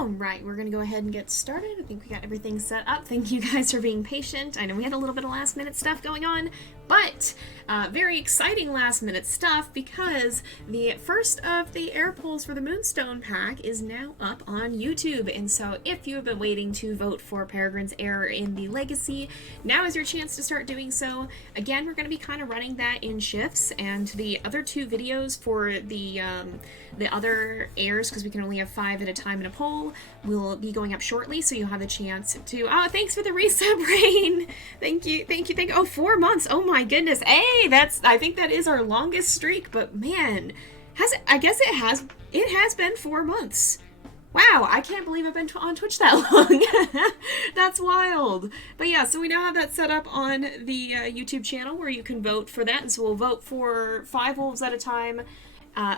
Alright, we're gonna go ahead and get started. I think we got everything set up. Thank you guys for being patient. I know we had a little bit of last minute stuff going on, but very exciting last minute stuff because the first of the air polls for the Moonstone pack is now up on YouTube. And so if you have been waiting to vote for Peregrine's Heir in the Legacy, now is your chance to start doing so. Again, we're going to be kind of running that in shifts, and the other two videos for the other heirs, because we can only have 5 at a time in a poll, will be going up shortly, so you'll have a chance to... Oh, thanks for the resub, Rain! Thank you. Oh, 4 months! Oh my goodness! Hey, I think that is our longest streak, but man, I guess it has been 4 months. Wow, I can't believe I've been on Twitch that long. That's wild. But yeah, so we now have that set up on the YouTube channel where you can vote for that, and so we'll vote for 5 wolves at a time,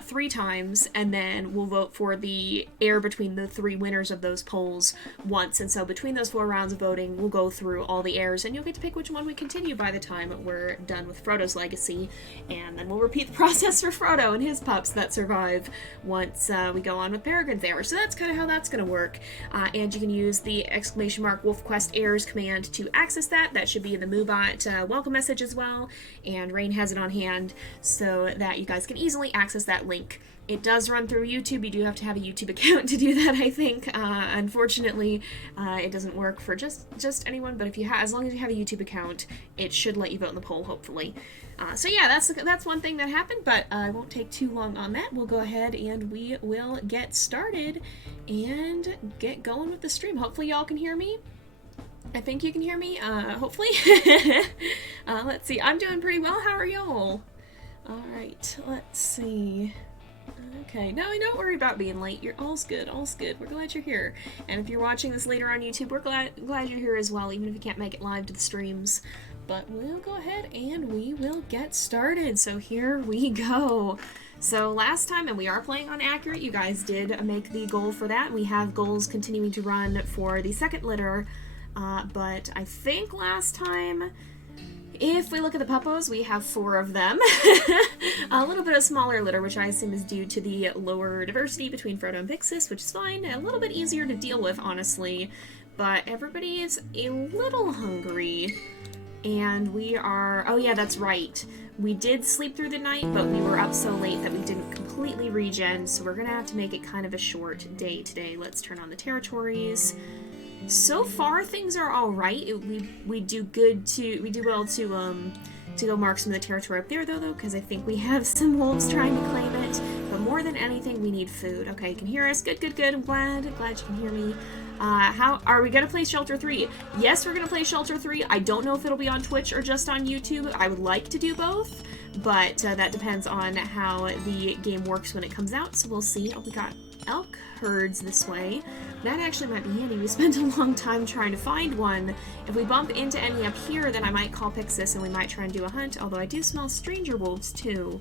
3 times, and then we'll vote for the heir between the 3 winners of those polls once. And so between those 4 rounds of voting, we'll go through all the heirs, and you'll get to pick which one we continue by the time we're done with Frodo's legacy. And then we'll repeat the process for Frodo and his pups that survive once we go on with Peregrine's Heir. So that's kind of how that's going to work. And you can use the !WolfQuest heirs command to access that. That should be in the MooBot welcome message as well. And Rain has it on hand so that you guys can easily access that link. It does run through YouTube. You do have to have a YouTube account to do that, I think. Unfortunately, it doesn't work for just anyone, but if you as long as you have a YouTube account, it should let you vote in the poll, hopefully. So yeah, that's one thing that happened, but I won't take too long on that. We'll go ahead and we will get started and get going with the stream. Hopefully y'all can hear me. I think you can hear me, hopefully. Let's see. I'm doing pretty well. How are y'all? Alright, let's see. Okay, no, don't worry about being late. All's good, all's good. We're glad you're here. And if you're watching this later on YouTube, we're glad you're here as well, even if you can't make it live to the streams. But we'll go ahead and we will get started. So here we go. So last time, and we are playing on Accurate, you guys did make the goal for that. We have goals continuing to run for the second litter, but I think last time... If we look at the puppos, we have 4 of them. A little bit of smaller litter, which I assume is due to the lower diversity between Frodo and Pyxis, which is fine. A little bit easier to deal with, honestly. But everybody is a little hungry. And we are... Oh yeah, that's right. We did sleep through the night, but we were up so late that we didn't completely regen, so we're gonna have to make it kind of a short day today. Let's turn on the territories. So far, things are all right. We do well to go mark some of the territory up there, though, because I think we have some wolves trying to claim it. But more than anything, we need food. Okay, you can hear us. Good. I'm glad you can hear me. How are we gonna play Shelter 3? Yes, we're gonna play Shelter 3. I don't know if it'll be on Twitch or just on YouTube. I would like to do both, but that depends on how the game works when it comes out. So we'll see. Oh, we got elk herds this way. That actually might be handy. We spent a long time trying to find one. If we bump into any up here, then I might call Pyxis and we might try and do a hunt, although I do smell stranger wolves too.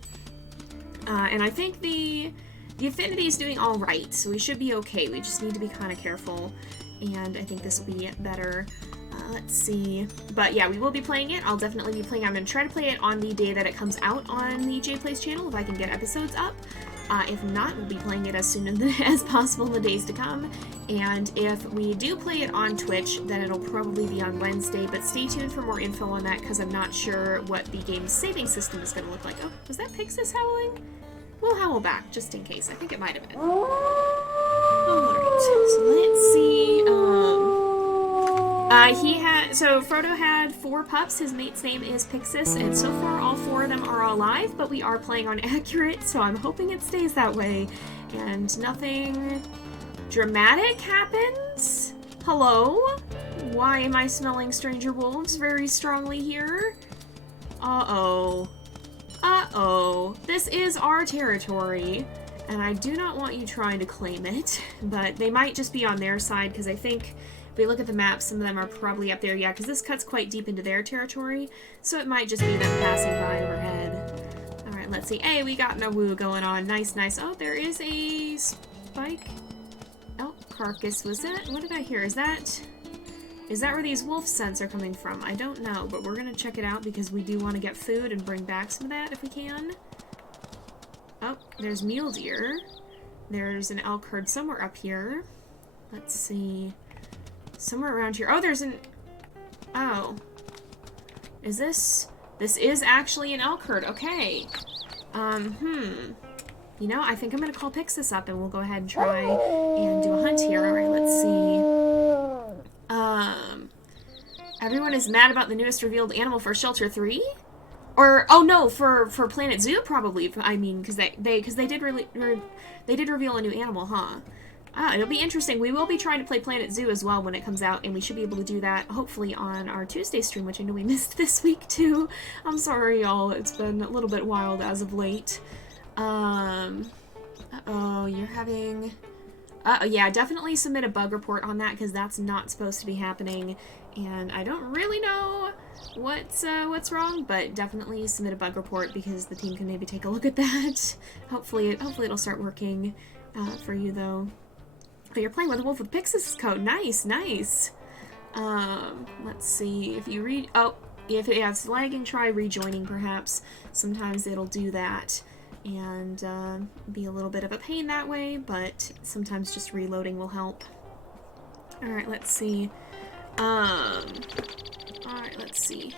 And I think the affinity is doing all right, so we should be okay. We just need to be kind of careful, and I think this will be better. Let's see. But yeah, we will be playing it. I'll definitely be playing. I'm going to try to play it on the day that it comes out on the JayPlays channel, if I can get episodes up. If not, we'll be playing it as soon as possible in the days to come. And if we do play it on Twitch, then it'll probably be on Wednesday. But stay tuned for more info on that, because I'm not sure what the game's saving system is going to look like. Oh, was that Pyxis howling? We'll howl back, just in case. I think it might have been. Alright, so let's see. So Frodo had 4 pups. His mate's name is Pyxis, and so far all 4 of them are alive, but we are playing on Accurate, so I'm hoping it stays that way. And nothing dramatic happens? Hello? Why am I smelling stranger wolves very strongly here? Uh-oh. Uh-oh. This is our territory, and I do not want you trying to claim it, but they might just be on their side, because I think... If we look at the map, some of them are probably up there. Yeah, because this cuts quite deep into their territory, so it might just be them passing by overhead. Alright, let's see. Hey, we got no woo going on. Nice. Oh, there is a spike elk carcass. Was that? What did I hear? Is that where these wolf scents are coming from? I don't know, but we're going to check it out because we do want to get food and bring back some of that if we can. Oh, there's mule deer. There's an elk herd somewhere up here. Let's see. Somewhere around here. Oh, there's an... Oh. Is this... This is actually an elk herd. Okay. You know, I think I'm going to call Pyxis up and we'll go ahead and try and do a hunt here. Alright, let's see. Everyone is mad about the newest revealed animal for Shelter 3? Or, oh no, for Planet Zoo probably. I mean, because they did reveal a new animal, huh? It'll be interesting. We will be trying to play Planet Zoo as well when it comes out, and we should be able to do that, hopefully, on our Tuesday stream, which I know we missed this week, too. I'm sorry, y'all. It's been a little bit wild as of late. Uh-oh, you're having... yeah, definitely submit a bug report on that, because that's not supposed to be happening, and I don't really know what's wrong, but definitely submit a bug report, because the team can maybe take a look at that. Hopefully it'll start working for you, though. Oh, you're playing with a Wolf with Pyxis code. Nice, nice. Let's see. If you read... Oh, if it's lagging, try rejoining, perhaps. Sometimes it'll do that. And be a little bit of a pain that way, but sometimes just reloading will help. Alright, let's see. Alright, let's see.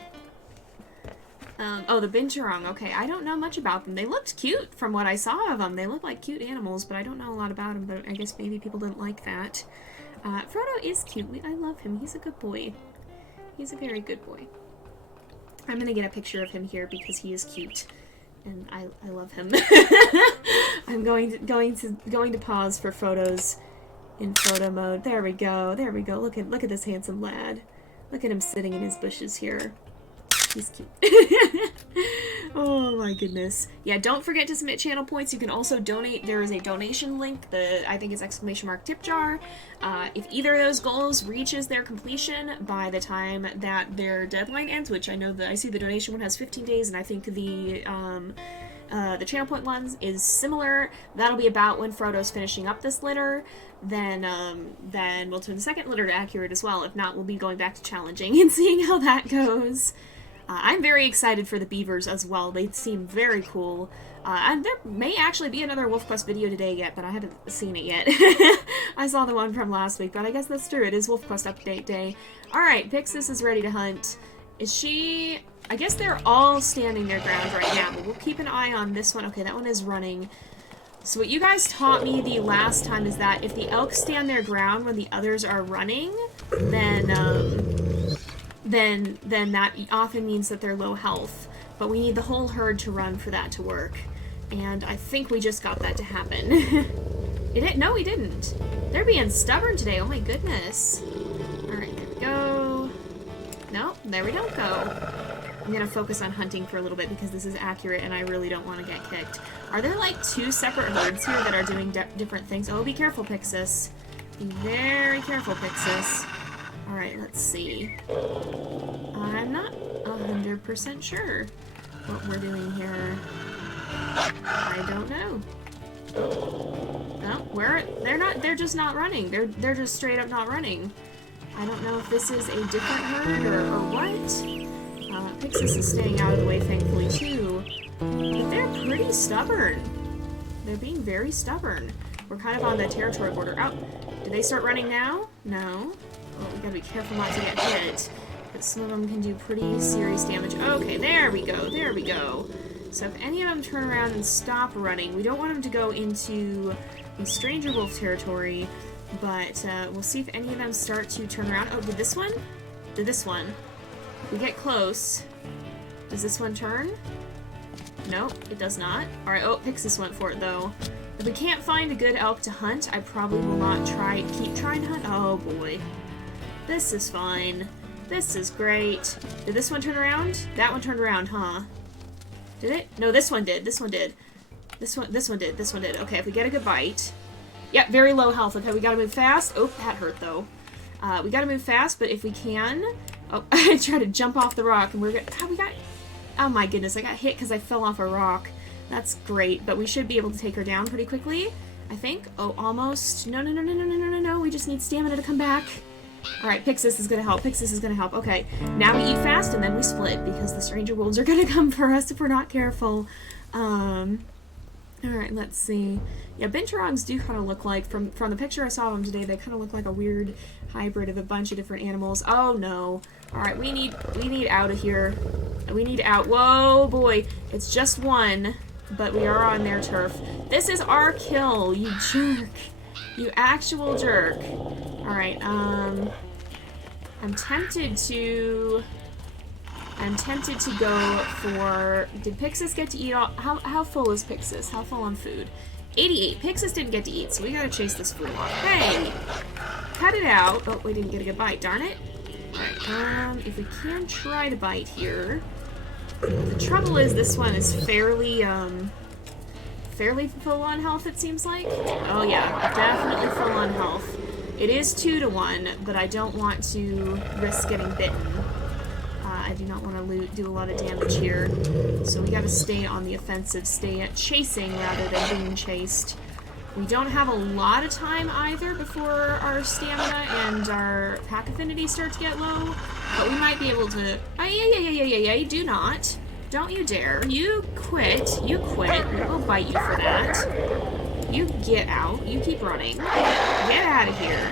Oh, the binturong. Okay, I don't know much about them. They looked cute from what I saw of them. They look like cute animals, but I don't know a lot about them, but I guess maybe people didn't like that. Frodo is cute. I love him. He's a good boy. He's a very good boy. I'm gonna get a picture of him here because he is cute. And I love him. I'm going to pause for photos in photo mode. There we go. There we go. Look at this handsome lad. Look at him sitting in his bushes here. He's cute. Oh my goodness. Yeah, don't forget to submit channel points. You can also donate. There is a donation link. I think it's !tip jar. If either of those goals reaches their completion by the time that their deadline ends, which I know that I see the donation one has 15 days, and I think the channel point ones is similar. That'll be about when Frodo's finishing up this litter. Then we'll turn the second litter to accurate as well. If not, we'll be going back to challenging and seeing how that goes. I'm very excited for the beavers as well. They seem very cool. And there may actually be another WolfQuest video today yet, but I haven't seen it yet. I saw the one from last week, but I guess that's true. It is WolfQuest update day. Alright, Pyxis is ready to hunt. Is she... I guess they're all standing their ground right now, but we'll keep an eye on this one. Okay, that one is running. So what you guys taught me the last time is that if the elk stand their ground when the others are running, then that often means that they're low health. But we need the whole herd to run for that to work. And I think we just got that to happen. No, we didn't. They're being stubborn today. Oh my goodness. Alright, there we go. No, there we don't go. I'm gonna focus on hunting for a little bit because this is accurate and I really don't want to get kicked. Are there like two separate herds here that are doing different things? Oh, be careful, Pyxis. Be very careful, Pyxis. Alright, let's see. I'm not 100% sure what we're doing here. I don't know. No, they're just not running. They're just straight up not running. I don't know if this is a different herd or what. Pyxis is staying out of the way, thankfully, too. But they're pretty stubborn. They're being very stubborn. We're kind of on the territory border. Oh, did they start running now? No. Oh, we gotta be careful not to get hit. But some of them can do pretty serious damage. Okay, there we go. There we go. So if any of them turn around and stop running, we don't want them to go into the Stranger Wolf territory, but we'll see if any of them start to turn around. Oh, did this one? Did this one? We get close. Does this one turn? Nope, it does not. Alright, oh, Pyxis went for it, though. If we can't find a good elk to hunt, I probably will not keep trying to hunt. Oh, boy. This is fine. This is great. Did this one turn around? That one turned around, huh? Did it? No, this one did. This one did. This one did. This one did. Okay, if we get a good bite. Yep, very low health. Okay, we gotta move fast. Oh, that hurt, though. We gotta move fast, but if we can... Oh, I tried to jump off the rock, and we're gonna... Oh, we got... Oh my goodness, I got hit because I fell off a rock. That's great, but we should be able to take her down pretty quickly, I think. Oh, almost. No. We just need stamina to come back. Alright, Pyxis is gonna help. Pyxis is gonna help. Okay, now we eat fast, and then we split, because the stranger wolves are gonna come for us if we're not careful. Alright, let's see. Yeah, Binturongs do kind of look like, from the picture I saw of them today, they kind of look like a weird hybrid of a bunch of different animals. Oh no. Alright, we need out of here. We need out. Whoa, boy. It's just one, but we are on their turf. This is our kill, you jerk. You actual jerk. Alright, I'm tempted to go for... Did Pyxis get to eat all... How full is Pyxis? How full on food? 88. Pyxis didn't get to eat, so we gotta chase this food off. Hey! Cut it out. Oh, we didn't get a good bite. Darn it. Alright, if we can try to bite here. The trouble is this one is fairly full on health, it seems like. Oh yeah, definitely full on health. It is 2-to-1, but I don't want to risk getting bitten. I do not want to do a lot of damage here. So we gotta stay on the offensive, stay chasing rather than being chased. We don't have a lot of time either before our stamina and our pack affinity start to get low, but we might be able to... Yeah, do not. Don't you dare. You quit. You quit. We'll bite you for that. You get out. You keep running. Get out of here.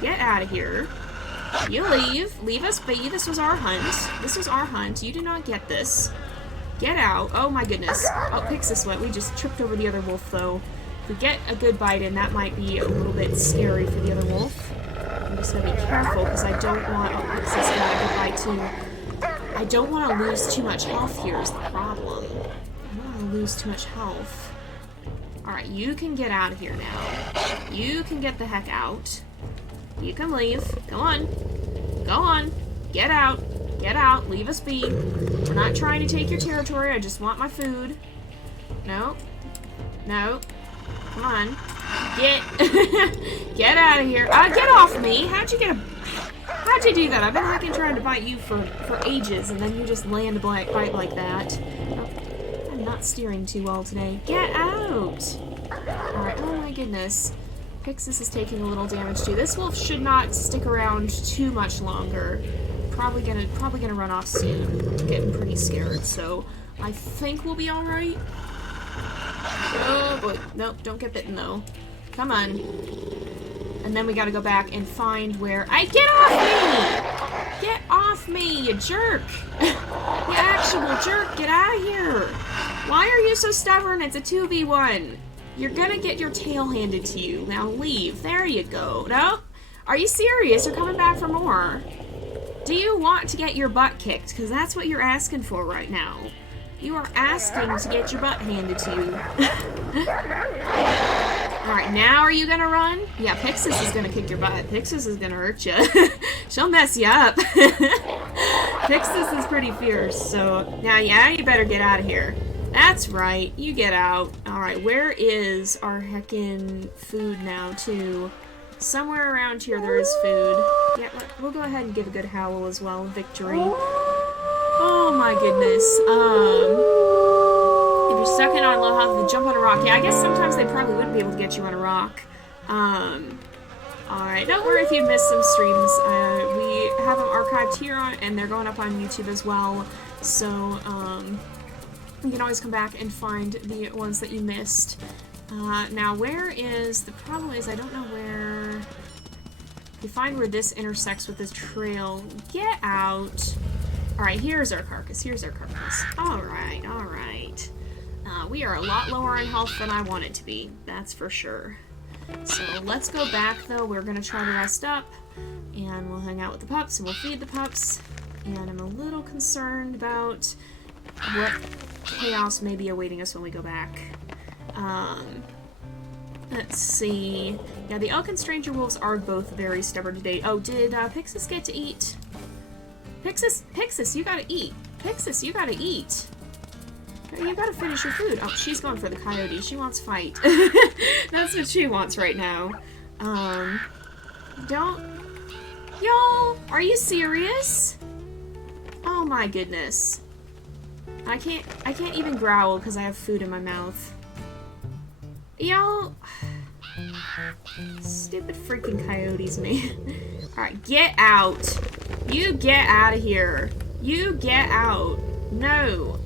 Get out of here. You leave. Leave us be. This was our hunt. This was our hunt. You do not get this. Get out. Oh my goodness. Oh, Pyxis went. We just tripped over the other wolf though. If we get a good bite in, that might be a little bit scary for the other wolf. I'm just gonna be careful because I don't want... Oh, Pyxis got a good bite too. I don't want to lose too much health here is the problem. I don't want to lose too much health. Alright, you can get out of here now. You can get the heck out. You can leave. Go on. Go on. Get out. Get out. Leave us be. We're not trying to take your territory. I just want my food. No. No. Come on. Get get out of here. Get off me. How'd you do that? I've been hacking trying to bite you for ages, and then you just land a bite like that. Oh, I'm not steering too well today. Get out! Alright, oh my goodness. Pyxis is taking a little damage too. This wolf should not stick around too much longer. Probably gonna run off soon. I'm getting pretty scared, so I think we'll be alright. Oh boy. Nope, don't get bitten though. Come on. And then we gotta go back and find where... Get off me! Get off me, you jerk! You actual jerk, get out of here! Why are you so stubborn? It's a 2v1. You're gonna get your tail handed to you. Now leave. There you go. No? Are you serious? You're coming back for more. Do you want to get your butt kicked? Because that's what you're asking for right now. You are asking to get your butt handed to you. Alright, now are you gonna run? Yeah, Pyxis is gonna kick your butt. Pyxis is gonna hurt you. She'll mess you up. Pyxis is pretty fierce, so... Now, yeah, you better get out of here. That's right, you get out. Alright, where is our heckin' food now, too? Somewhere around here there is food. Yeah, we'll go ahead and give a good howl as well. Victory. Oh my goodness. If you're stuck in on low health, jump on a rock. Yeah, I guess sometimes they probably wouldn't be able to get you on a rock. Alright, don't worry if you missed some streams. We have them archived here, and they're going up on YouTube as well. So, you can always come back and find the ones that you missed. Now, where is... The problem is I don't know where... If you find where this intersects with this trail, get out. Alright, here's our carcass. Here's our carcass. Alright, alright. We are a lot lower in health than I want it to be. That's for sure. So, let's go back, though. We're going to try to rest up. And we'll hang out with the pups, and we'll feed the pups. And I'm a little concerned about what chaos may be awaiting us when we go back. Let's see. Yeah, the elk and stranger wolves are both very stubborn today. Oh, did Pyxis get to eat? Pyxis, you gotta eat. Pyxis, you gotta eat. You gotta finish your food. Oh, she's going for the coyote. She wants fight. That's what she wants right now. Don't... Y'all, are you serious? Oh my goodness. I can't even growl because I have food in my mouth. Y'all... Stupid freaking coyotes, man. Alright, get out. You get out of here. You get out. No.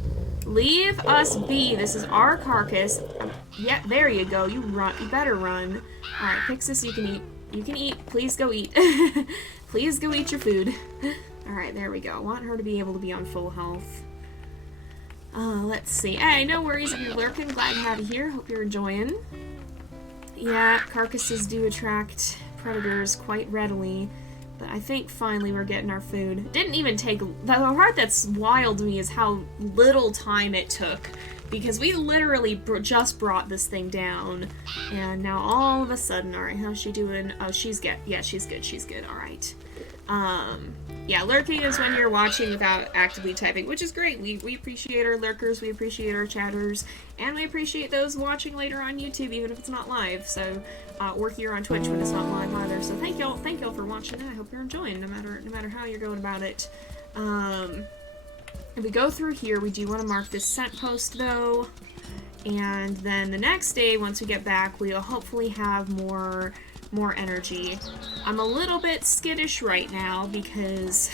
Leave us be. This is our carcass. Yeah, there you go. You run. You better run. Alright, Pyxis, you can eat. You can eat. Please go eat. Please go eat your food. Alright, there we go. I want her to be able to be on full health. Let's see. Hey, no worries if you're lurking. Glad to have you here. Hope you're enjoying. Yeah, carcasses do attract predators quite readily. But I think finally we're getting our food. Didn't even take... The part that's wild to me is how little time it took. Because we literally just brought this thing down. And now all of a sudden... Alright, how's she doing? Oh, she's good. Yeah, she's good. She's good. Alright. Yeah, lurking is when you're watching without actively typing, which is great. We appreciate our lurkers, we appreciate our chatters, and we appreciate those watching later on YouTube, even if it's not live. So, or here on Twitch when it's not live either. So thank y'all for watching, and I hope you're enjoying, no matter how you're going about it. If we go through here, we do want to mark this scent post though, and then the next day, once we get back, we'll hopefully have more energy. I'm a little bit skittish right now because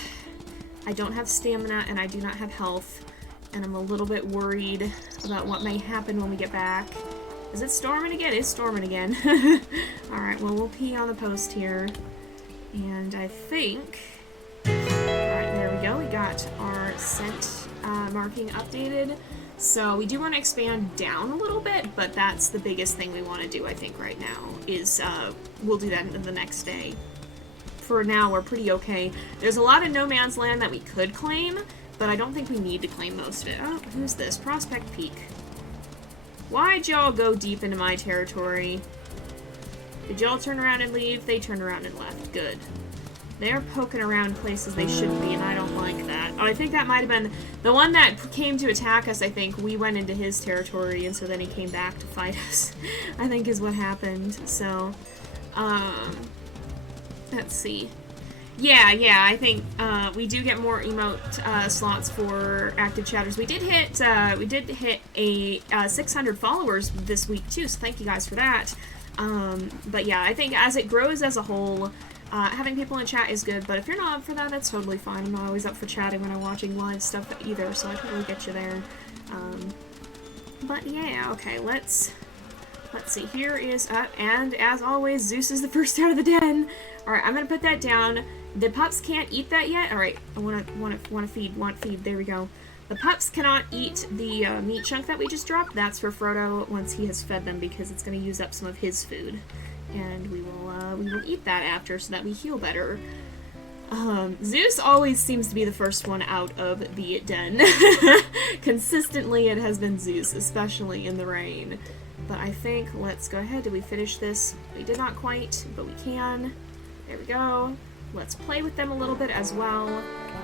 I don't have stamina and I do not have health, and I'm a little bit worried about what may happen when we get back. Is it storming again? It's storming again. Alright, well, we'll pee on the post here. And I think... Alright, there we go. We got our scent marking updated. So we do want to expand down a little bit, but that's the biggest thing we want to do, I think, right now, is we'll do that the next day. For now, we're pretty okay. There's a lot of no man's land that we could claim, but I don't think we need to claim most of it. Oh, who's this? Prospect Peak. Why'd y'all go deep into my territory? Did y'all turn around and leave? They turned around and left. Good. They're poking around places they shouldn't be, and I don't like that. Oh, I think that might have been the one that came to attack us. I think we went into his territory, and so then he came back to fight us, I think is what happened. So, let's see. Yeah, I think we do get more emote slots for active chatters. We did hit a 600 followers this week too, so thank you guys for that. But yeah, I think as it grows as a whole, having people in chat is good, but if you're not up for that, that's totally fine. I'm not always up for chatting when I'm watching live stuff either, so I totally get you there. But yeah, okay, let's see. Here is, and as always, Zeus is the first out of the den. Alright, I'm gonna put that down. The pups can't eat that yet. Alright, I want feed, there we go. The pups cannot eat the meat chunk that we just dropped. That's for Frodo once he has fed them, because it's gonna use up some of his food. And we will eat that after so that we heal better. Zeus always seems to be the first one out of the den. Consistently it has been Zeus, especially in the rain. But I think, let's go ahead. Did we finish this? We did not quite, but we can. There we go. Let's play with them a little bit as well.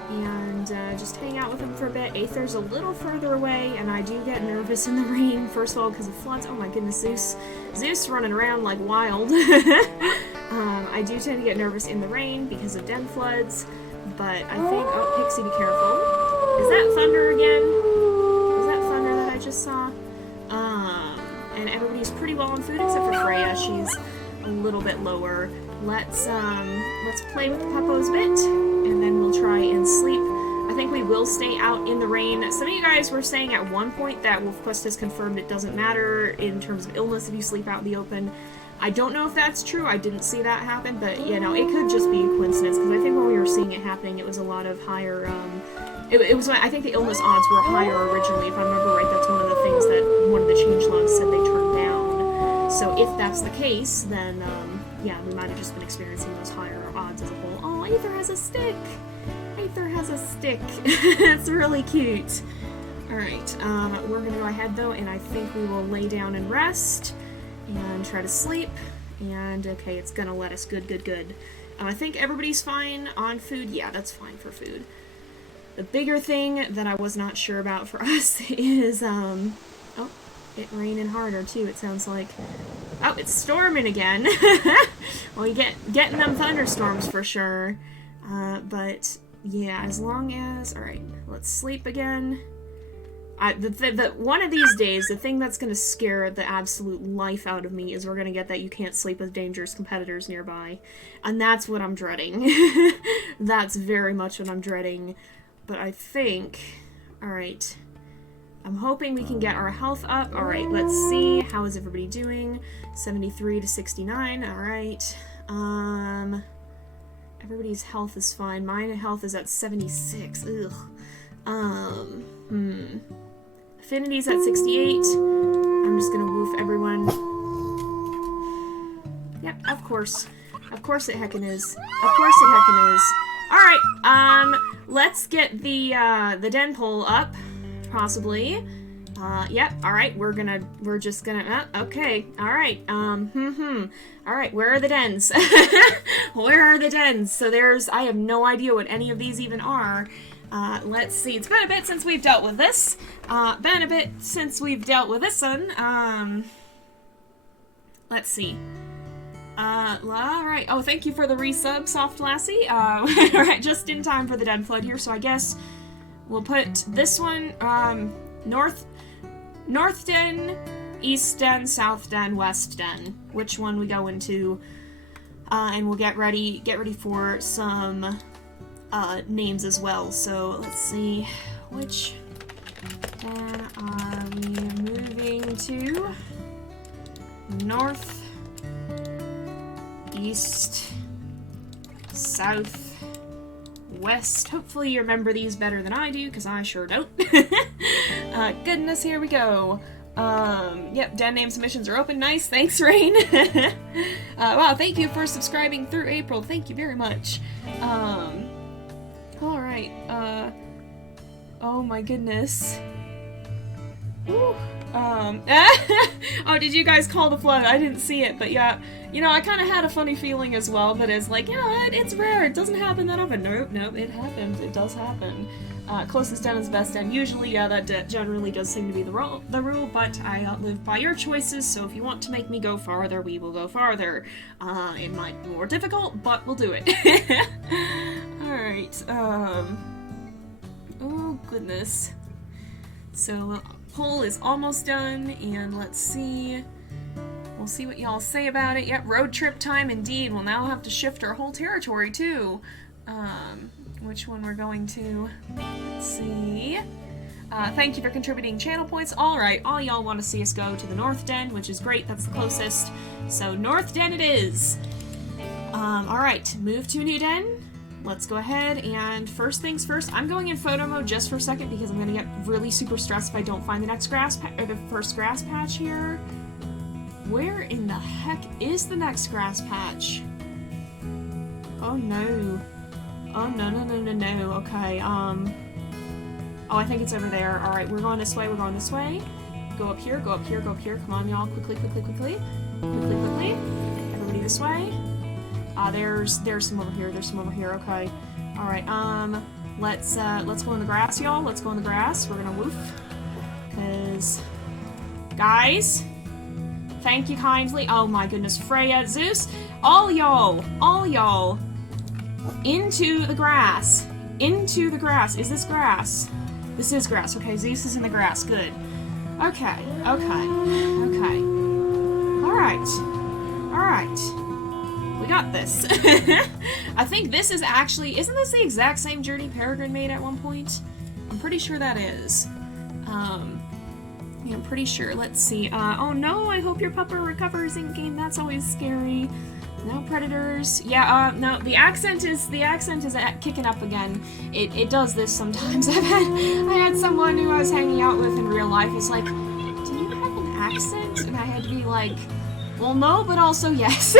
And just hang out with them for a bit. Aether's a little further away, and I do get nervous in the rain, first of all, because of floods. Oh my goodness, Zeus running around like wild. I do tend to get nervous in the rain because of den floods, but I think... Oh, Pixie, be careful. Is that thunder again? Is that thunder that I just saw? And everybody's pretty well on food except for Freya. She's a little bit lower. Let's play with the puppos a bit, and then we'll try and sleep. I think we will stay out in the rain. Some of you guys were saying at one point that WolfQuest has confirmed it doesn't matter in terms of illness if you sleep out in the open. I don't know if that's true. I didn't see that happen, but, you know, it could just be a coincidence, because I think when we were seeing it happening, it was a lot of higher, I think the illness odds were higher originally. If I remember right, that's one of the things that one of the changelogs said they turned down. So if that's the case, then, yeah, we might have just been experiencing those higher odds as a whole. Oh, Aether has a stick! Aether has a stick. It's really cute. Alright, we're gonna go ahead though, and I think we will lay down and rest, and try to sleep, and okay, it's gonna let us. Good. I think everybody's fine on food. Yeah, that's fine for food. The bigger thing that I was not sure about for us is, oh, it raining harder too, it sounds like. Oh, it's storming again. Well, you getting them thunderstorms for sure. But yeah, as long as... Alright, let's sleep again. One of these days, the thing that's going to scare the absolute life out of me is we're going to get that you can't sleep with dangerous competitors nearby. And that's what I'm dreading. That's very much what I'm dreading. But I think... Alright. I'm hoping we can get our health up. All right, let's see. How is everybody doing? 73 to 69. All right. Everybody's health is fine. Mine health is at 76. Ugh. Affinity's at 68. I'm just gonna woof everyone. Yep, of course. Of course it heckin' is. Of course it heckin' is. Alright, let's get the den pole up, possibly. Yep, alright, we're just gonna, okay, alright, alright, where are the dens? Where are the dens? So I have no idea what any of these even are. Let's see, it's been a bit since we've dealt with this. Been a bit since we've dealt with this one. Let's see. Alright. Oh, thank you for the resub, Soft Lassie. Alright, just in time for the den flood here, so I guess we'll put this one, North Den, East Den, South Den, West Den. Which one we go into, and we'll get ready for some, names as well. So, let's see, which den are we moving to? North, East, South, West. Hopefully you remember these better than I do, because I sure don't. Goodness, here we go. Yep, den name submissions are open. Nice, thanks, Rain. Wow, thank you for subscribing through April. Thank you very much. Alright, oh my goodness. Woo. Oh, did you guys call the flood? I didn't see it, but yeah, you know, I kind of had a funny feeling as well, but it's like, you know, it's rare, it doesn't happen that often. Nope, it happens, it does happen. Closest den is best den. Usually, yeah, that generally does seem to be the rule, but I live by your choices, so if you want to make me go farther, we will go farther. It might be more difficult, but we'll do it. Alright, oh goodness. So, poll is almost done, and let's see. We'll see what y'all say about it. Yep, road trip time indeed. We'll now have to shift our whole territory too. Which one we're going to? Let's see. Thank you for contributing channel points. Alright, all y'all want to see us go to the North Den, which is great. That's the closest. So, North Den it is. Alright, move to a new den. Let's go ahead, and first things first, I'm going in photo mode just for a second because I'm gonna get really super stressed if I don't find the next the first grass patch here. Where in the heck is the next grass patch? Oh no. Oh no. Okay, oh, I think it's over there. Alright, we're going this way, Go up here, come on y'all, quickly. Everybody this way. There's some over here, okay. Alright, let's go in the grass, y'all. Let's go in the grass. We're gonna woof. 'Cause, guys, thank you kindly. Oh my goodness, Freya, Zeus, all y'all, into the grass. Is this grass? This is grass, okay, Zeus is in the grass, good. Okay. Alright. We got this. I think this is actually, isn't this the exact same journey Peregrine made at one point? I'm pretty sure that is. Yeah, I'm pretty sure. Let's see. Oh no, I hope your pupper recovers in game. That's always scary. No predators. Yeah, no, the accent is kicking up again. It does this sometimes. I had someone who I was hanging out with in real life was like, do you have an accent? And I had to be like, well, no, but also yes.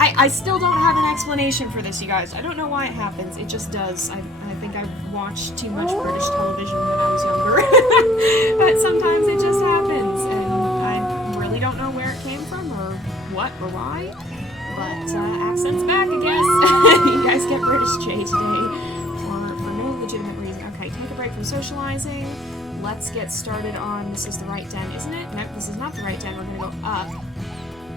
I still don't have an explanation for this, you guys. I don't know why it happens. It just does. I think I've watched too much British television when I was younger. But sometimes it just happens, and I really don't know where it came from, or what, or why. But, accent's back, I guess. You guys get British Jay today, for no legitimate reason. Okay, take a break from socializing. Let's get started on, this is the right den, isn't it? Nope, this is not the right den. We're gonna go up.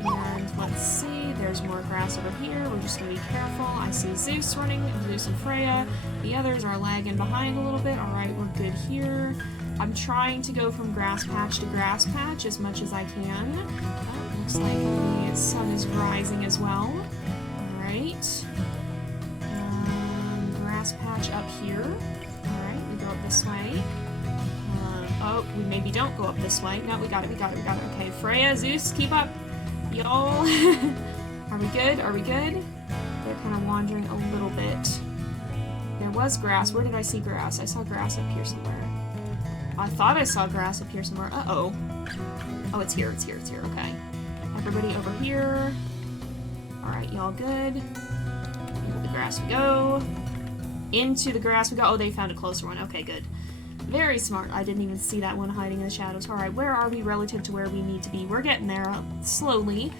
And let's see, there's more grass over here. We're just gonna be careful. I see Zeus running, Zeus and Freya. The others are lagging behind a little bit. Alright, we're good here. I'm trying to go from grass patch to grass patch as much as I can. Looks like the sun is rising as well. Alright. Grass patch up here. Alright, we go up this way. Oh, we maybe don't go up this way. No, we got it. Okay, Freya, Zeus, keep up. Y'all. Are we good? They're kind of wandering a little bit. There was grass. Where did I see grass? I saw grass up here somewhere. I thought I saw grass up here somewhere. Uh-oh. Oh, it's here. Okay. Everybody over here. Alright, y'all good. Into the grass we go. Into the grass we go. Oh, they found a closer one. Okay, good. Very smart. I didn't even see that one hiding in the shadows. Alright, where are we relative to where we need to be? We're getting there slowly.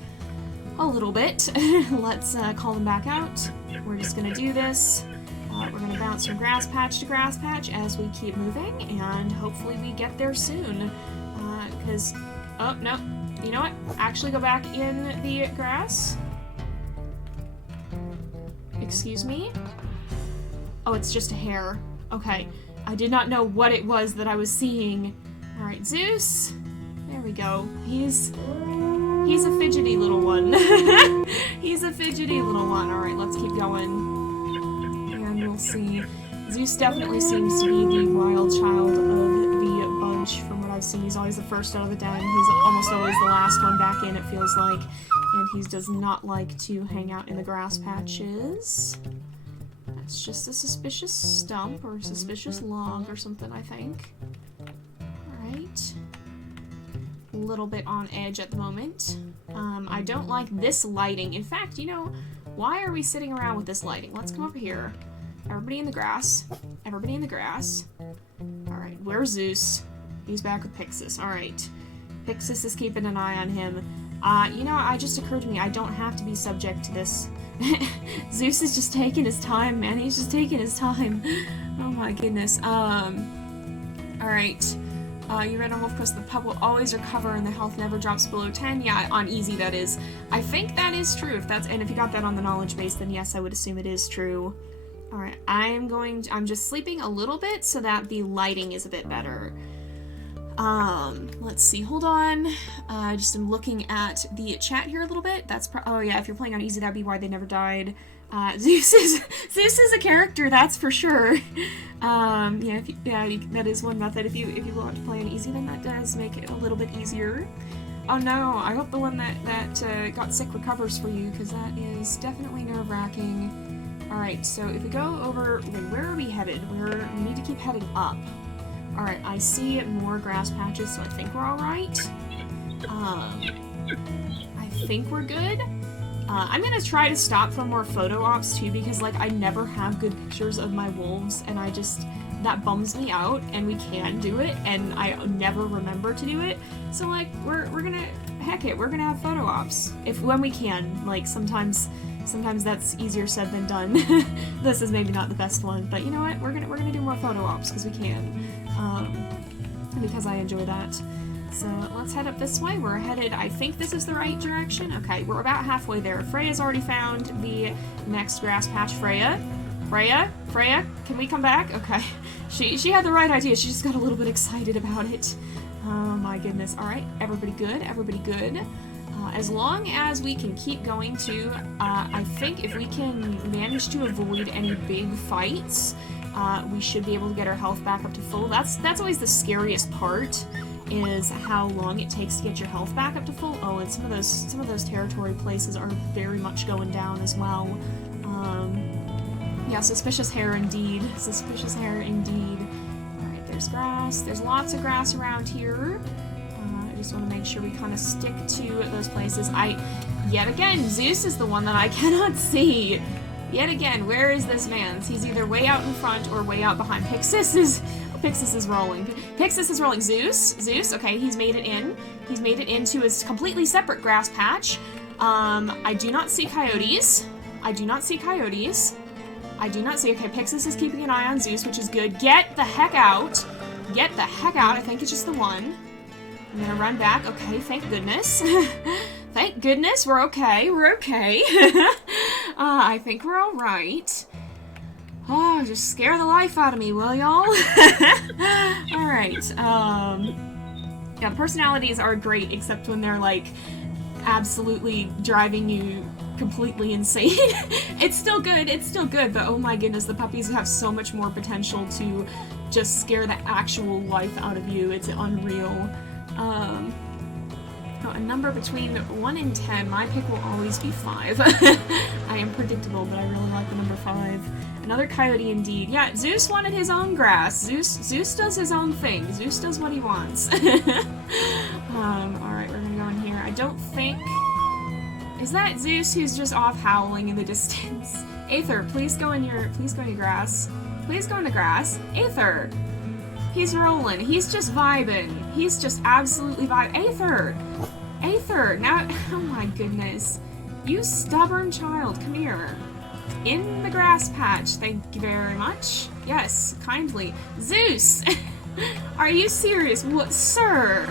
A little bit. Let's call them back out. We're just gonna do this. We're gonna bounce from grass patch to grass patch as we keep moving, and hopefully we get there soon. Because... oh, no. You know what? Actually go back in the grass. Excuse me? Oh, it's just a hair. Okay. I did not know what it was that I was seeing. Alright, Zeus. There we go. He's a fidgety little one. He's a fidgety little one. Alright, let's keep going. And we'll see. Zeus definitely seems to be the wild child of the bunch from what I've seen. He's always the first out of the den. He's almost always the last one back in, it feels like. And he does not like to hang out in the grass patches. That's just a suspicious stump or a suspicious log or something, I think. Alright. A little bit on edge at the moment. I don't like this lighting. In fact, you know, why are we sitting around with this lighting? Let's come over here. Everybody in the grass. Everybody in the grass. Alright, where's Zeus? He's back with Pyxis. Alright. Pyxis is keeping an eye on him. You know, it just occurred to me, I don't have to be subject to this. Zeus is just taking his time, man. He's just taking his time. Oh my goodness. Alright. You read on WolfQuest, the pub will always recover and the health never drops below 10. Yeah, on easy that is. I think that is true. And if you got that on the knowledge base, then yes, I would assume it is true. Alright, I'm just sleeping a little bit so that the lighting is a bit better. Let's see, hold on. Just am looking at the chat here a little bit. Oh yeah, if you're playing on easy, that'd be why they never died. Zeus is a character, that's for sure. Yeah, that is one method. If you want to play on easy, then that does make it a little bit easier. Oh no, I hope the one that got sick recovers for you, because that is definitely nerve-wracking. Alright, so if we go over, where are we headed? We need to keep heading up. Alright, I see more grass patches, so I think we're alright. I think we're good. I'm gonna try to stop for more photo ops too, because like I never have good pictures of my wolves, and that bums me out, and we can do it, and I never remember to do it. So like we're gonna we're gonna have photo ops when we can. Like sometimes that's easier said than done. This is maybe not the best one, but you know what? We're gonna do more photo ops because we can, because I enjoy that. So let's head up this way. We're headed, I think this is the right direction. Okay, we're about halfway there. Freya's already found the next grass patch. Freya, can we come back? Okay, she had the right idea. She just got a little bit excited about it. Oh my goodness. All right, everybody good? As long as we can keep going to, I think if we can manage to avoid any big fights, we should be able to get our health back up to full. That's always the scariest part, is how long it takes to get your health back up to full. Oh, and some of those territory places are very much going down as well. Yeah, suspicious hair indeed. Suspicious hair indeed. Alright, there's grass. There's lots of grass around here. I just want to make sure we kind of stick to those places. Yet again, Zeus is the one that I cannot see. Yet again, where is this man? He's either way out in front or way out behind. Pyxis is rolling. Pyxis is rolling. Zeus, okay, he's made it in. He's made it into his completely separate grass patch. I do not see coyotes. Okay, Pyxis is keeping an eye on Zeus, which is good. Get the heck out. I think it's just the one. I'm gonna run back. Okay, thank goodness. Thank goodness, we're okay. I think we're alright. Oh, just scare the life out of me, will y'all? Alright, yeah, personalities are great, except when they're, like, absolutely driving you completely insane. It's still good, but oh my goodness, the puppies have so much more potential to just scare the actual life out of you. It's unreal. A number between 1 and 10, my pick will always be 5. I am predictable, but I really like the number 5. Another coyote indeed. Yeah, Zeus wanted his own grass. Zeus does his own thing. Zeus does what he wants. Alright, we're gonna go in here. I don't think... Is that Zeus who's just off howling in the distance? Aether, please go in your grass. Please go in the grass. Aether! He's rolling. He's just vibing. He's just absolutely vibing. Aether! Aether! Now, oh my goodness. You stubborn child, come here. In the grass patch, thank you very much. Yes, kindly. Zeus! Are you serious? What, sir?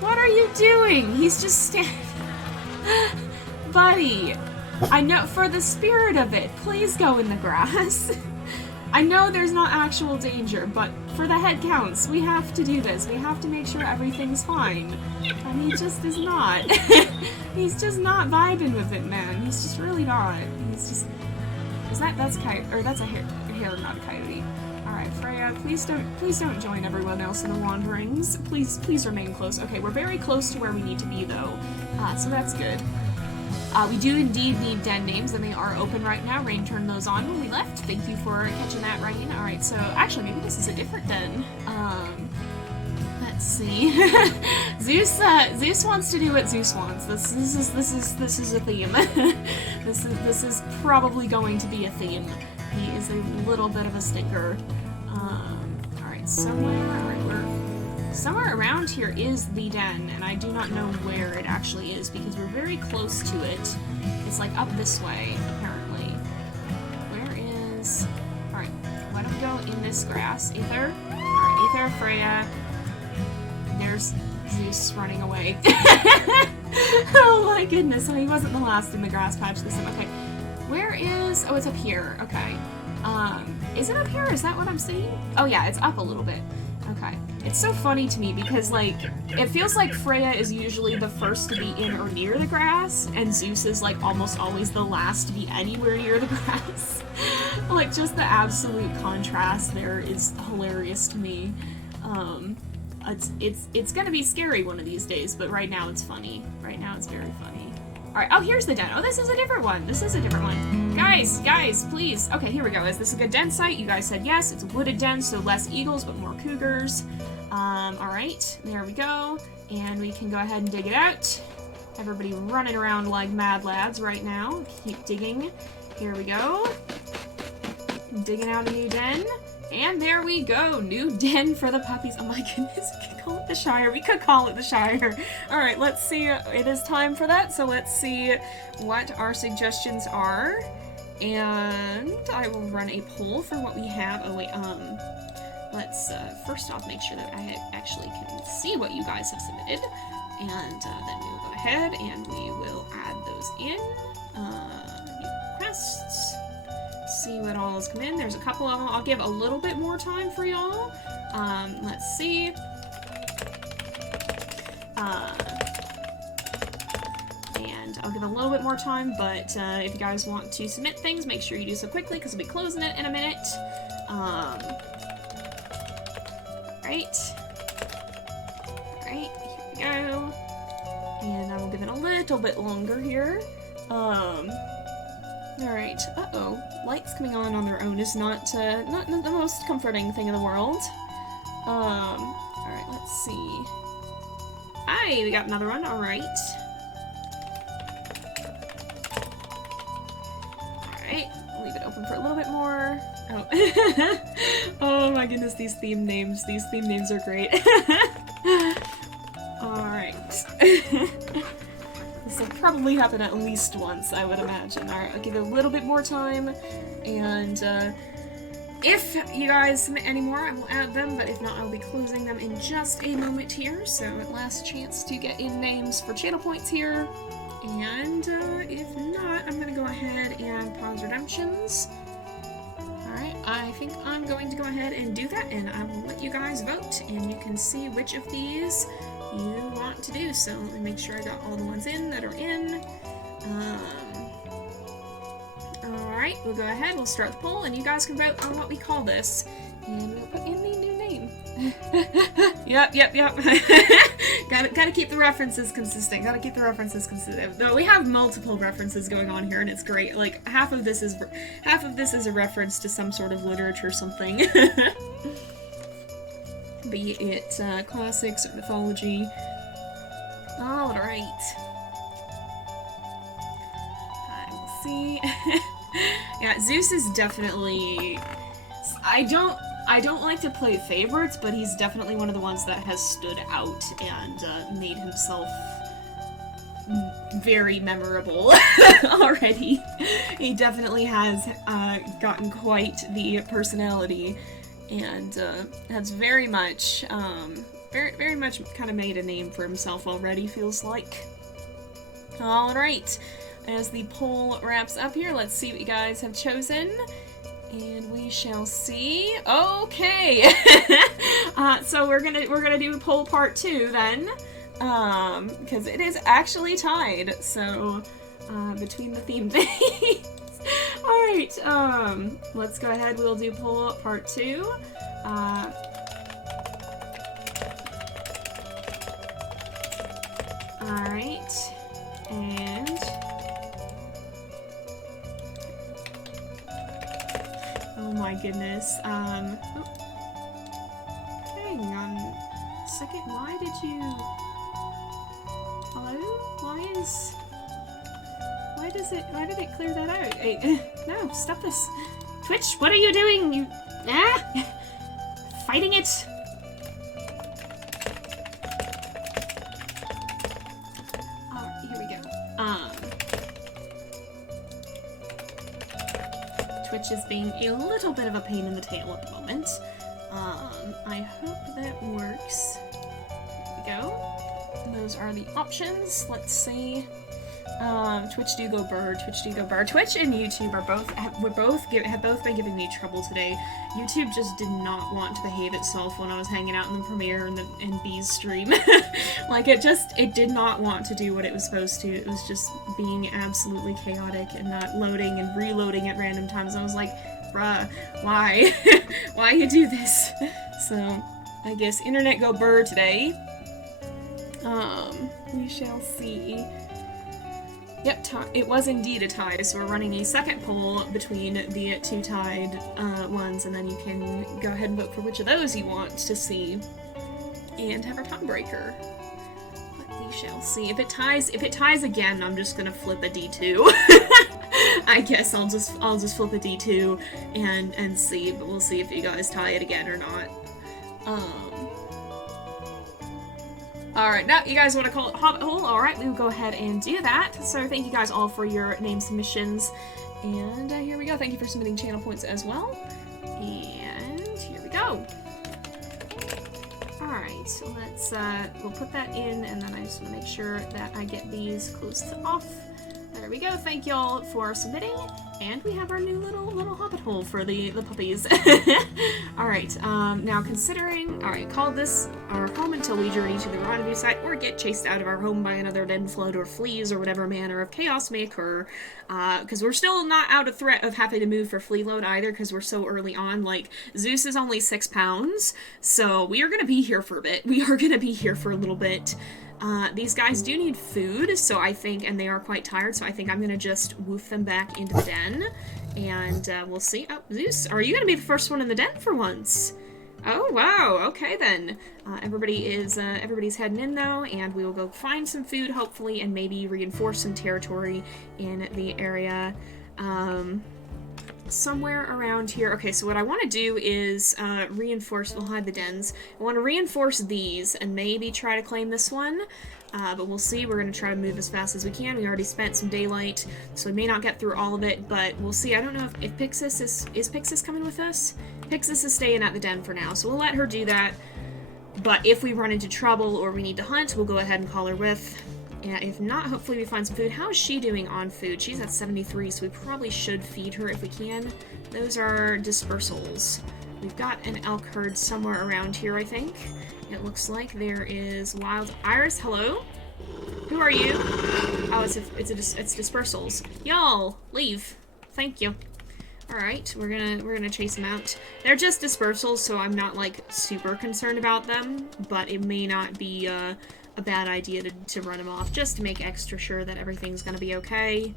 What are you doing? He's just standing... Buddy! I know, for the spirit of it, please go in the grass. I know there's not actual danger, but for the head counts, we have to do this. We have to make sure everything's fine. And he just is not. He's just not vibing with it, man. He's just really not. He's just... That's a coyote, or that's a hare, not a coyote. Alright, Freya, please don't join everyone else in the wanderings. Please remain close. Okay, we're very close to where we need to be, though. So that's good. We do indeed need den names, and they are open right now. Rain turned those on when we left. Thank you for catching that, Rain. Alright, so actually, maybe this is a different den. Let's see. Zeus wants to do what Zeus wants. This is a theme. this is probably going to be a theme. He is a little bit of a stinker. Alright, somewhere around here is the den, and I do not know where it actually is because we're very close to it. It's like up this way, apparently. Where is... Alright, why don't we go in this grass? Aether? Alright, Aether, Freya. There's Zeus running away. Oh my goodness, so he wasn't the last in the grass patch this time. Okay, where is... Oh, it's up here. Okay. Is it up here? Is that what I'm seeing? Oh yeah, it's up a little bit. Okay. It's so funny to me because, like, it feels like Freya is usually the first to be in or near the grass, and Zeus is, like, almost always the last to be anywhere near the grass. Like, just the absolute contrast there is hilarious to me. It's gonna be scary one of these days, but right now it's funny. Right now it's very funny. Alright, oh, here's the den. Oh, this is a different one. This is a different one. Guys, please. Okay, here we go. Is this a good den site? You guys said yes. It's a wooded den, so less eagles, but more cougars. Alright, there we go. And we can go ahead and dig it out. Everybody running around like mad lads right now. Keep digging. Here we go. Digging out a new den. And there we go. New den for the puppies. Oh my goodness, we could call it the Shire. We could call it the Shire. Alright, let's see. It is time for that, so let's see what our suggestions are. And I will run a poll for what we have. Oh wait, let's first off make sure that I actually can see what you guys have submitted. And then we will go ahead and we will add those in. New requests. See what all has come in. There's a couple of them. I'll give a little bit more time for y'all. Let's see. And I'll give a little bit more time, but if you guys want to submit things, make sure you do so quickly because we'll be closing it in a minute. Alright, here we go. And I will give it a little bit longer here. Alright, uh-oh. Lights coming on their own is not the most comforting thing in the world. Alright, let's see. Hi, we got another one, alright. Alright, leave it open for a little bit more. Oh. Oh my goodness, these theme names are great. Alright. This will probably happen at least once, I would imagine. Alright, I'll give it a little bit more time, and if you guys submit any more, I will add them, but if not, I'll be closing them in just a moment here, so last chance to get in names for channel points here. And if not, I'm gonna go ahead and pause redemptions. Alright, I think I'm going to go ahead and do that, and I will let you guys vote, and you can see which of these you want to do. So let me make sure I got all the ones in that are in. Alright, we'll go ahead, we'll start the poll, and you guys can vote on what we call this. And we'll put in the new name. Yep. Gotta keep the references consistent. Though we have multiple references going on here, and it's great. Like, half of this is a reference to some sort of literature or something. Be it classics or mythology. Alright. We'll see. Yeah, Zeus is definitely... I don't like to play favorites, but he's definitely one of the ones that has stood out and made himself very memorable already. He definitely has gotten quite the personality, and has very much kind of made a name for himself already, feels like. Alright, as the poll wraps up here, let's see what you guys have chosen. And we shall see. Okay! So we're gonna do poll part 2 then. Because it is actually tied, so, between the theme things. Alright, let's go ahead, we'll do poll part 2. Alright, and... oh my goodness, hang on a second, why did it clear that out? Hey, no, stop this. Twitch, what are you doing? You, fighting it. Here we go. Twitch is being a little bit of a pain in the tail at the moment. I hope that works. There we go. Those are the options. Let's see. Twitch do go burr, Twitch do go burr. Twitch and YouTube are have both been giving me trouble today. YouTube just did not want to behave itself when I was hanging out in the premiere and B's stream. Like, it did not want to do what it was supposed to. It was just being absolutely chaotic and not loading and reloading at random times. I was like, bruh, why? Why you do this? So, I guess internet go burr today. We shall see. Yep, it was indeed a tie, so we're running a second poll between the two tied ones, and then you can go ahead and vote for which of those you want to see, and have our tiebreaker. But we shall see. If it ties again, I'm just gonna flip a D2. I guess I'll just flip a D2 and see, but we'll see if you guys tie it again or not. Alright, now you guys want to call it Hobbit Hole? Alright, we will go ahead and do that. So thank you guys all for your name submissions. And here we go. Thank you for submitting channel points as well. And here we go. Alright, so let's, we'll put that in, and then I just want to make sure that I get these closed off. There we go. Thank y'all for submitting. And we have our new little hobbit hole for the puppies. Alright, now considering... Alright, call this our home until we journey to the rendezvous site or get chased out of our home by another den float or fleas or whatever manner of chaos may occur. Because we're still not out of threat of having to move for flea load either, because we're so early on. Like, Zeus is only 6 pounds, so we are going to be here for a bit. We are going to be here for a little bit. These guys do need food, so I think, and they are quite tired, so I think I'm gonna just woof them back into the den, and we'll see. Oh, Zeus, are you gonna be the first one in the den for once? Oh, wow, okay then. Everybody's heading in though, and we will go find some food, hopefully, and maybe reinforce some territory in the area, somewhere around here. Okay, so what I want to do is reinforce, we'll hide the dens. I want to reinforce these and maybe try to claim this one, but we'll see. We're going to try to move as fast as we can. We already spent some daylight, so we may not get through all of it, but we'll see. I don't know if Pyxis is Pyxis coming with us? Pyxis is staying at the den for now, so we'll let her do that, but if we run into trouble or we need to hunt, we'll go ahead and call her with. And if not, hopefully we find some food. How is she doing on food? She's at 73, so we probably should feed her if we can. Those are dispersals. We've got an elk herd somewhere around here, I think. It looks like there is wild Iris. Hello? Who are you? Oh, it's dispersals. Y'all, leave. Thank you. Alright, we're gonna chase them out. They're just dispersals, so I'm not, like, super concerned about them, but it may not be a bad idea to run them off, just to make extra sure that everything's gonna be okay.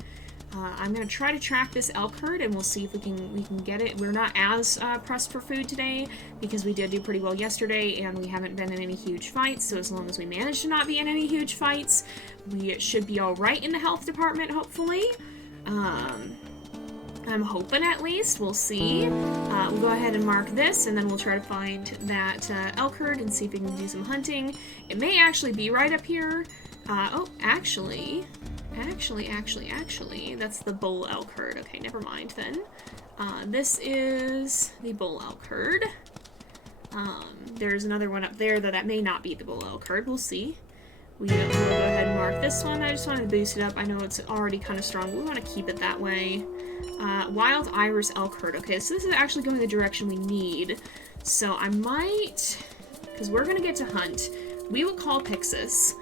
I'm gonna try to track this elk herd, and we'll see if we can get it. We're not as pressed for food today, because we did do pretty well yesterday, and we haven't been in any huge fights, so as long as we manage to not be in any huge fights, we should be alright in the health department, hopefully. I'm hoping, at least. We'll see. We'll go ahead and mark this, and then we'll try to find that elk herd and see if we can do some hunting. It may actually be right up here. Oh, actually, that's the bull elk herd. Okay, never mind then. This is the bull elk herd. There's another one up there, though that may not be the bull elk herd. We'll see. We'll go ahead and mark this one. I just wanted to boost it up. I know it's already kind of strong. We want to keep it that way. Wild Iris elk herd. Okay, so this is actually going the direction we need. So I might, because we're going to get to hunt, we will call Pyxis.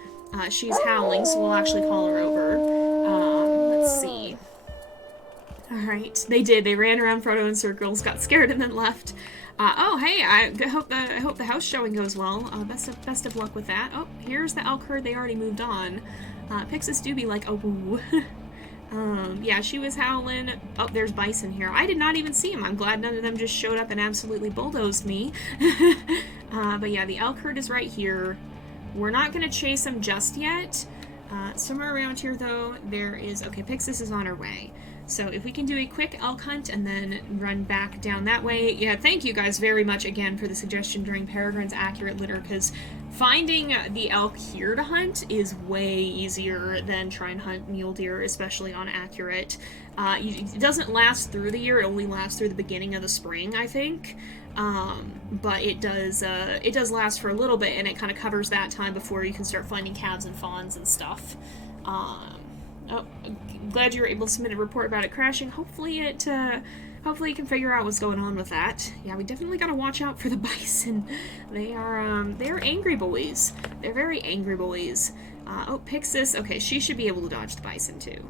She's howling, so we'll actually call her over. Let's see. Alright, they did. They ran around Frodo in circles, got scared, and then left. Oh, hey, I hope the house showing goes well. Best of luck with that. Oh, here's the elk herd. They already moved on. Pyxis do be like, oh, woo. Yeah, she was howling. Oh, there's bison here. I did not even see him. I'm glad none of them just showed up and absolutely bulldozed me. But yeah, the elk herd is right here. We're not going to chase him just yet. Somewhere around here, though, there is... Okay, Pyxis is on her way. So if we can do a quick elk hunt and then run back down that way. Yeah, thank you guys very much again for the suggestion during Peregrine's accurate litter, because finding the elk here to hunt is way easier than trying to hunt mule deer, especially on accurate. It doesn't last through the year, it only lasts through the beginning of the spring, I think. But it does last for a little bit, and it kind of covers that time before you can start finding calves and fawns and stuff. Oh, glad you were able to submit a report about it crashing. Hopefully you can figure out what's going on with that. Yeah, we definitely gotta watch out for the bison. They are angry boys. They're very angry boys. Oh, Pyxis. Okay, she should be able to dodge the bison too.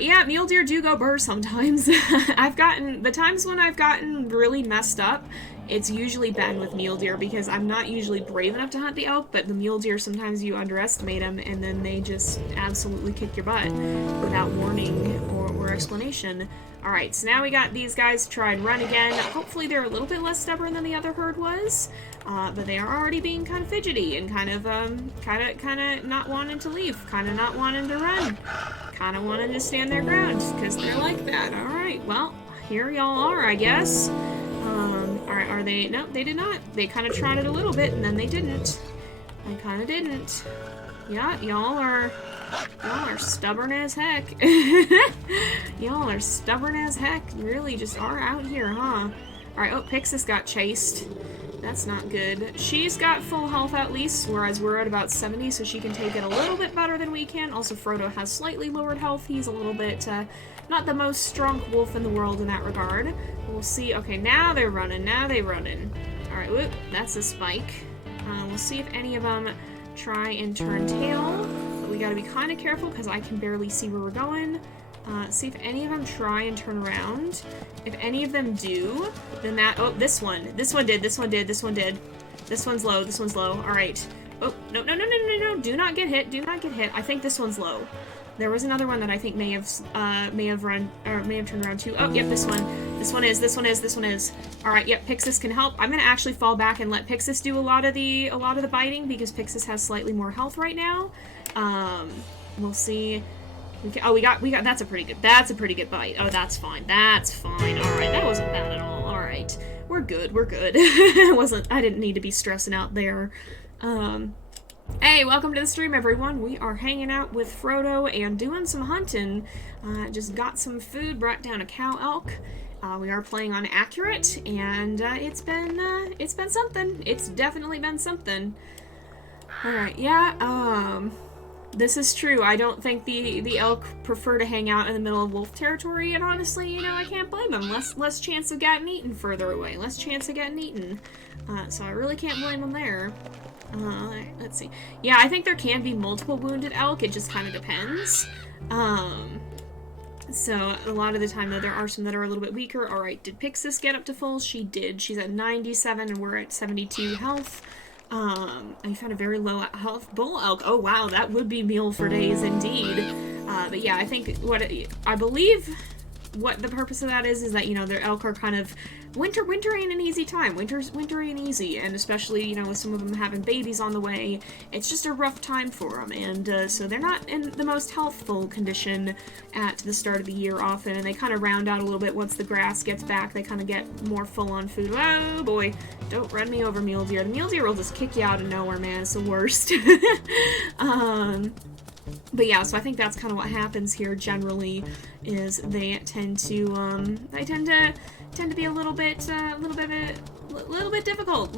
Yeah, mule deer do go burr sometimes. The times when I've gotten really messed up, it's usually been with mule deer, because I'm not usually brave enough to hunt the elk, but the mule deer, sometimes you underestimate them, and then they just absolutely kick your butt without warning or explanation. Alright, so now we got these guys to try and run again. Hopefully they're a little bit less stubborn than the other herd was, but they are already being kind of fidgety and kind of not wanting to leave, kind of not wanting to run, kind of wanting to stand their ground, because they're like that. Alright, well, here y'all are, I guess. Alright, are they? No, they did not. They kind of tried it a little bit, and then they didn't. They kind of didn't. Yeah, y'all are stubborn as heck. Y'all are stubborn as heck. Really just are out here, huh? Alright, oh, Pyxis got chased. That's not good. She's got full health at least, whereas we're at about 70, so she can take it a little bit better than we can. Also, Frodo has slightly lowered health. He's a little bit, not the most strong wolf in the world in that regard. We'll see. Okay, now they're running. Now they're running. Alright, whoop, that's a spike. We'll see if any of them try and turn tail. But we gotta be kind of careful, because I can barely see where we're going. See if any of them try and turn around. If any of them do, then that... Oh, this one did, this one did, this one did. This one's low, this one's low. Alright. Oh, no. Do not get hit, do not get hit. I think this one's low. There was another one that I think may have run, or may have turned around too. Oh, yep, this one. This one is. Alright, yep, Pyxis can help. I'm gonna actually fall back and let Pyxis do a lot of the biting, because Pyxis has slightly more health right now. We'll see. We got, that's a pretty good bite. Oh, that's fine. Alright, that wasn't bad at all. Alright. We're good. I didn't need to be stressing out there. Hey, welcome to the stream, everyone. We are hanging out with Frodo and doing some hunting. Just got some food, brought down a cow elk. We are playing on accurate, and it's been something. It's definitely been something. Alright, yeah, this is true. I don't think the elk prefer to hang out in the middle of wolf territory, and honestly, you know, I can't blame them. Less chance of getting eaten further away. Less chance of getting eaten. So I really can't blame them there. Let's see. Yeah, I think there can be multiple wounded elk. It just kind of depends. So a lot of the time, though, there are some that are a little bit weaker. All right, did Pyxis get up to full? She did. She's at 97, and we're at 72 health. I found a very low health bull elk. Oh wow, that would be meal for days indeed. But yeah, I think I believe what the purpose of that is that, you know, their elk are kind of winter ain't an easy time. Winter ain't easy, and especially, you know, with some of them having babies on the way, it's just a rough time for them, and so they're not in the most healthful condition at the start of the year often, and they kind of round out a little bit once the grass gets back. They kind of get more full-on food. Oh boy, don't run me over, mule deer. The mule deer will just kick you out of nowhere, man. It's the worst. But yeah, so I think that's kind of what happens here generally, is they tend to be a little bit difficult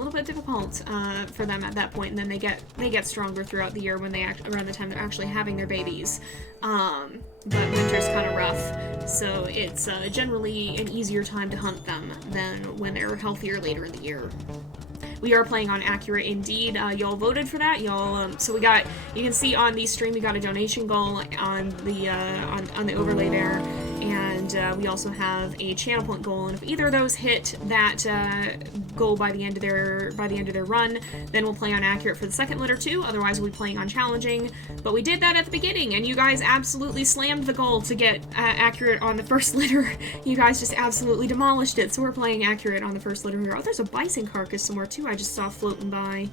for them at that point, and then they get stronger throughout the year when around the time they're actually having their babies. But winter's kind of rough, so it's generally an easier time to hunt them than when they're healthier later in the year. We are playing on accurate indeed. Y'all voted for that. Y'all, so you can see on the stream we got a donation goal on the on the overlay there, and we also have a channel point goal. And if either of those hit that goal by the end of their run, then we'll play on accurate for the second litter too. Otherwise, we'll be playing on challenging. But we did that at the beginning, and you guys absolutely slammed the goal to get accurate on the first litter. You guys just absolutely demolished it. So we're playing accurate on the first litter here. Oh, there's a bison carcass somewhere too. I just saw floating by.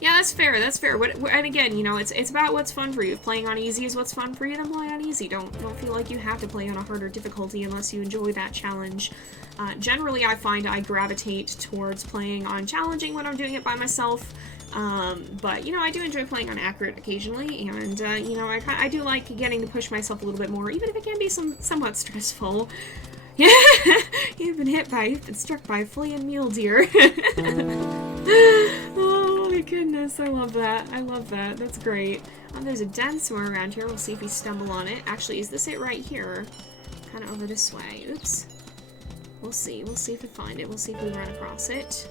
Yeah, that's fair. And again, you know, it's about what's fun for you. If playing on easy is what's fun for you, then play on easy. Don't feel like you have to play on a harder difficulty unless you enjoy that challenge. Generally, I find I gravitate towards playing on challenging when I'm doing it by myself. But, you know, I do enjoy playing on accurate occasionally, and, you know, I do like getting to push myself a little bit more, even if it can be somewhat stressful. Yeah, you've been struck by a fleeing mule deer. Oh my goodness, I love that. That's great. There's a den somewhere around here. We'll see if we stumble on it. Actually, is this it right here? Kind of over this way. Oops. We'll see if we find it. We'll see if we run across it.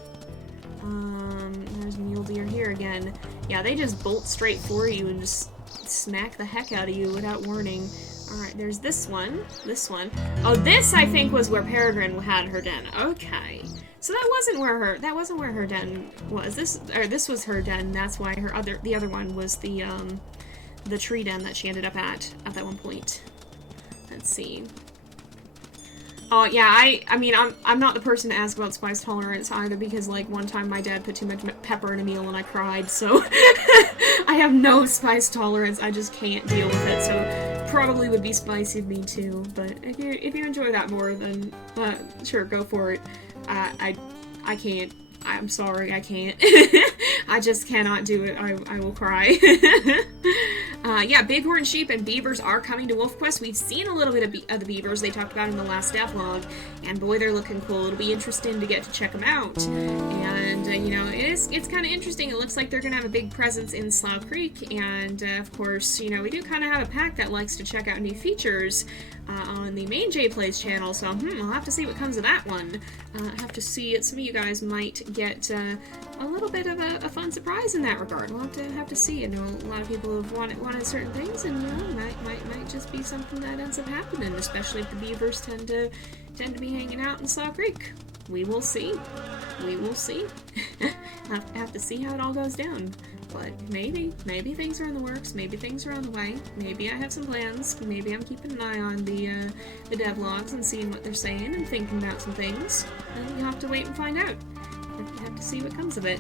There's mule deer here again. Yeah, they just bolt straight for you and just smack the heck out of you without warning. Alright, there's this one. Oh, this I think was where Peregrine had her den. Okay. So that wasn't where her den was. This was her den. That's why the other one was the tree den that she ended up at that one point. Let's see. Oh yeah, I mean, I'm not the person to ask about spice tolerance either, because like one time my dad put too much pepper in a meal and I cried, so I have no spice tolerance. I just can't deal with it. So probably would be spicy of me too. But if you enjoy that more, then sure, go for it. I can't. I'm sorry, I can't. I just cannot do it. I will cry. Yeah, bighorn sheep and beavers are coming to WolfQuest. We've seen a little bit of the beavers they talked about in the last devlog, and boy, they're looking cool. It'll be interesting to get to check them out. And, you know, it's kind of interesting. It looks like they're going to have a big presence in Slough Creek, and, of course, you know, we do kind of have a pack that likes to check out new features on the main JayPlays channel, so, I'll have to see what comes of that one. I have to see it. Some of you guys might get a little bit of a fun surprise in that regard. We'll have to see. I know a lot of people have wanted certain things, and, you know, might just be something that ends up happening, especially if the beavers tend to be hanging out in Slough Creek. We will see. I'll have to see how it all goes down. But maybe things are in the works, maybe things are on the way, maybe I have some plans, maybe I'm keeping an eye on the devlogs and seeing what they're saying and thinking about some things, and you'll have to wait and find out. You have to see what comes of it.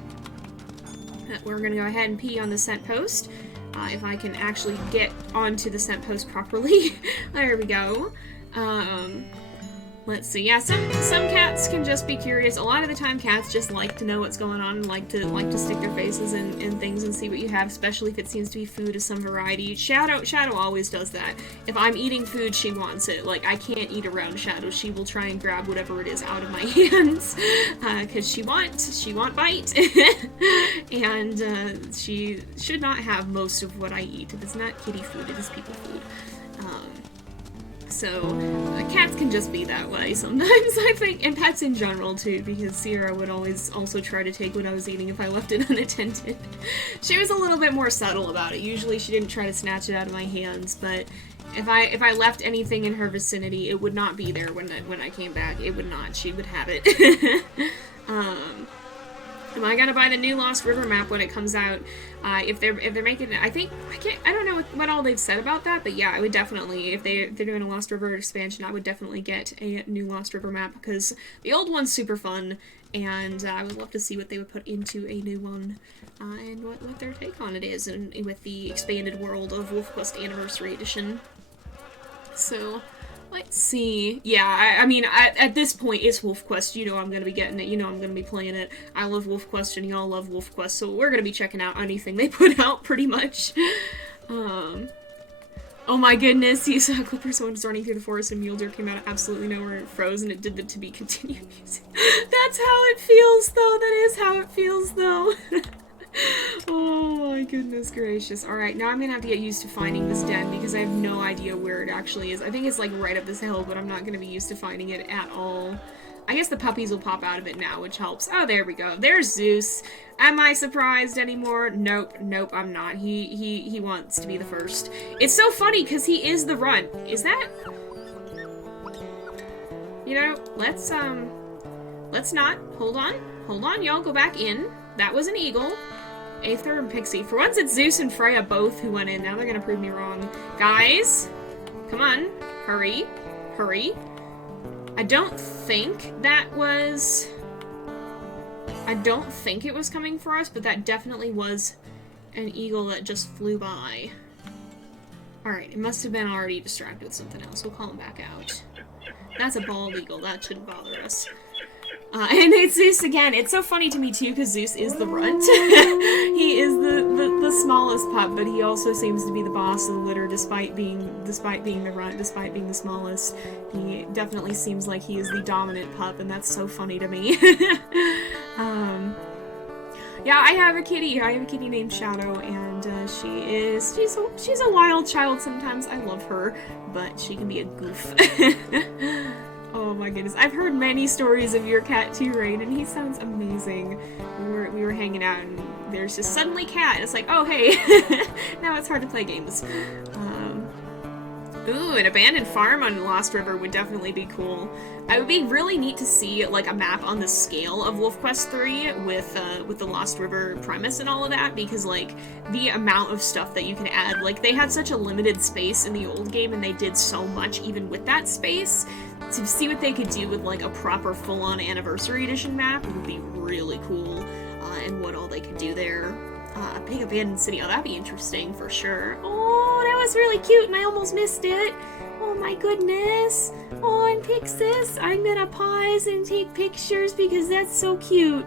We're going to go ahead and pee on the scent post, if I can actually get onto the scent post properly. There we go. Let's see. Yeah, some cats can just be curious. A lot of the time, cats just like to know what's going on and like to stick their faces in things and see what you have, especially if it seems to be food of some variety. Shadow always does that. If I'm eating food, she wants it. Like, I can't eat around Shadow. She will try and grab whatever it is out of my hands, because she want bite, and she should not have most of what I eat. If it's not kitty food, it is people food. So, cats can just be that way sometimes, I think, and pets in general, too, because Sierra would always also try to take what I was eating if I left it unattended. She was a little bit more subtle about it. Usually she didn't try to snatch it out of my hands, but If I left anything in her vicinity, it would not be there when I came back. It would not. She would have it. Am I gonna buy the new Lost River map when it comes out? If they're making it, I don't know what all they've said about that, but yeah, I would definitely, if they're doing a Lost River expansion, I would definitely get a new Lost River map, because the old one's super fun, and I would love to see what they would put into a new one, and what their take on it is, and with the expanded world of WolfQuest Anniversary Edition. So, let's see. Yeah, I mean, at this point, it's WolfQuest. You know I'm gonna be getting it. You know I'm gonna be playing it. I love WolfQuest, and y'all love WolfQuest, so we're gonna be checking out anything they put out, pretty much. Oh my goodness, you saw Clippers when running through the forest and mule deer came out of absolutely nowhere and it froze, and it did the to be continued music. That's how it feels, though. That is how it feels, though. Oh my goodness gracious. Alright, now I'm gonna have to get used to finding this den because I have no idea where it actually is. I think it's like right up this hill, but I'm not gonna be used to finding it at all. I guess the puppies will pop out of it now, which helps. Oh, there we go. There's Zeus. Am I surprised anymore? Nope, I'm not. He wants to be the first. It's so funny because he is the runt. Is that... You know, let's not. Hold on, y'all. Go back in. That was an eagle. Aether and Pixie. For once, it's Zeus and Freya both who went in. Now they're gonna prove me wrong. Guys, come on. Hurry. I don't think it was coming for us, but that definitely was an eagle that just flew by. Alright, it must have been already distracted with something else. We'll call him back out. That's a bald eagle. That shouldn't bother us. And it's Zeus again. It's so funny to me, too, because Zeus is the runt. He is the smallest pup, but he also seems to be the boss of the litter, despite being the runt, despite being the smallest. He definitely seems like he is the dominant pup, and that's so funny to me. Yeah, I have a kitty. I have a kitty named Shadow, and she's a wild child sometimes. I love her, but she can be a goof. Oh my goodness. I've heard many stories of your cat too, Rain, and he sounds amazing. We were hanging out and there's just suddenly cat. It's like, oh hey, now it's hard to play games. Ooh, an abandoned farm on Lost River would definitely be cool. It would be really neat to see like a map on the scale of WolfQuest 3 with the Lost River premise and all of that, because like the amount of stuff that you can add, like they had such a limited space in the old game and they did so much even with that space. To see what they could do with like a proper full-on Anniversary Edition map would be really cool, and what all they could do there. A big abandoned city, oh that'd be interesting for sure. Oh, that was really cute and I almost missed it. Oh my goodness. Oh, and Pyxis, I'm gonna pause and take pictures because that's so cute.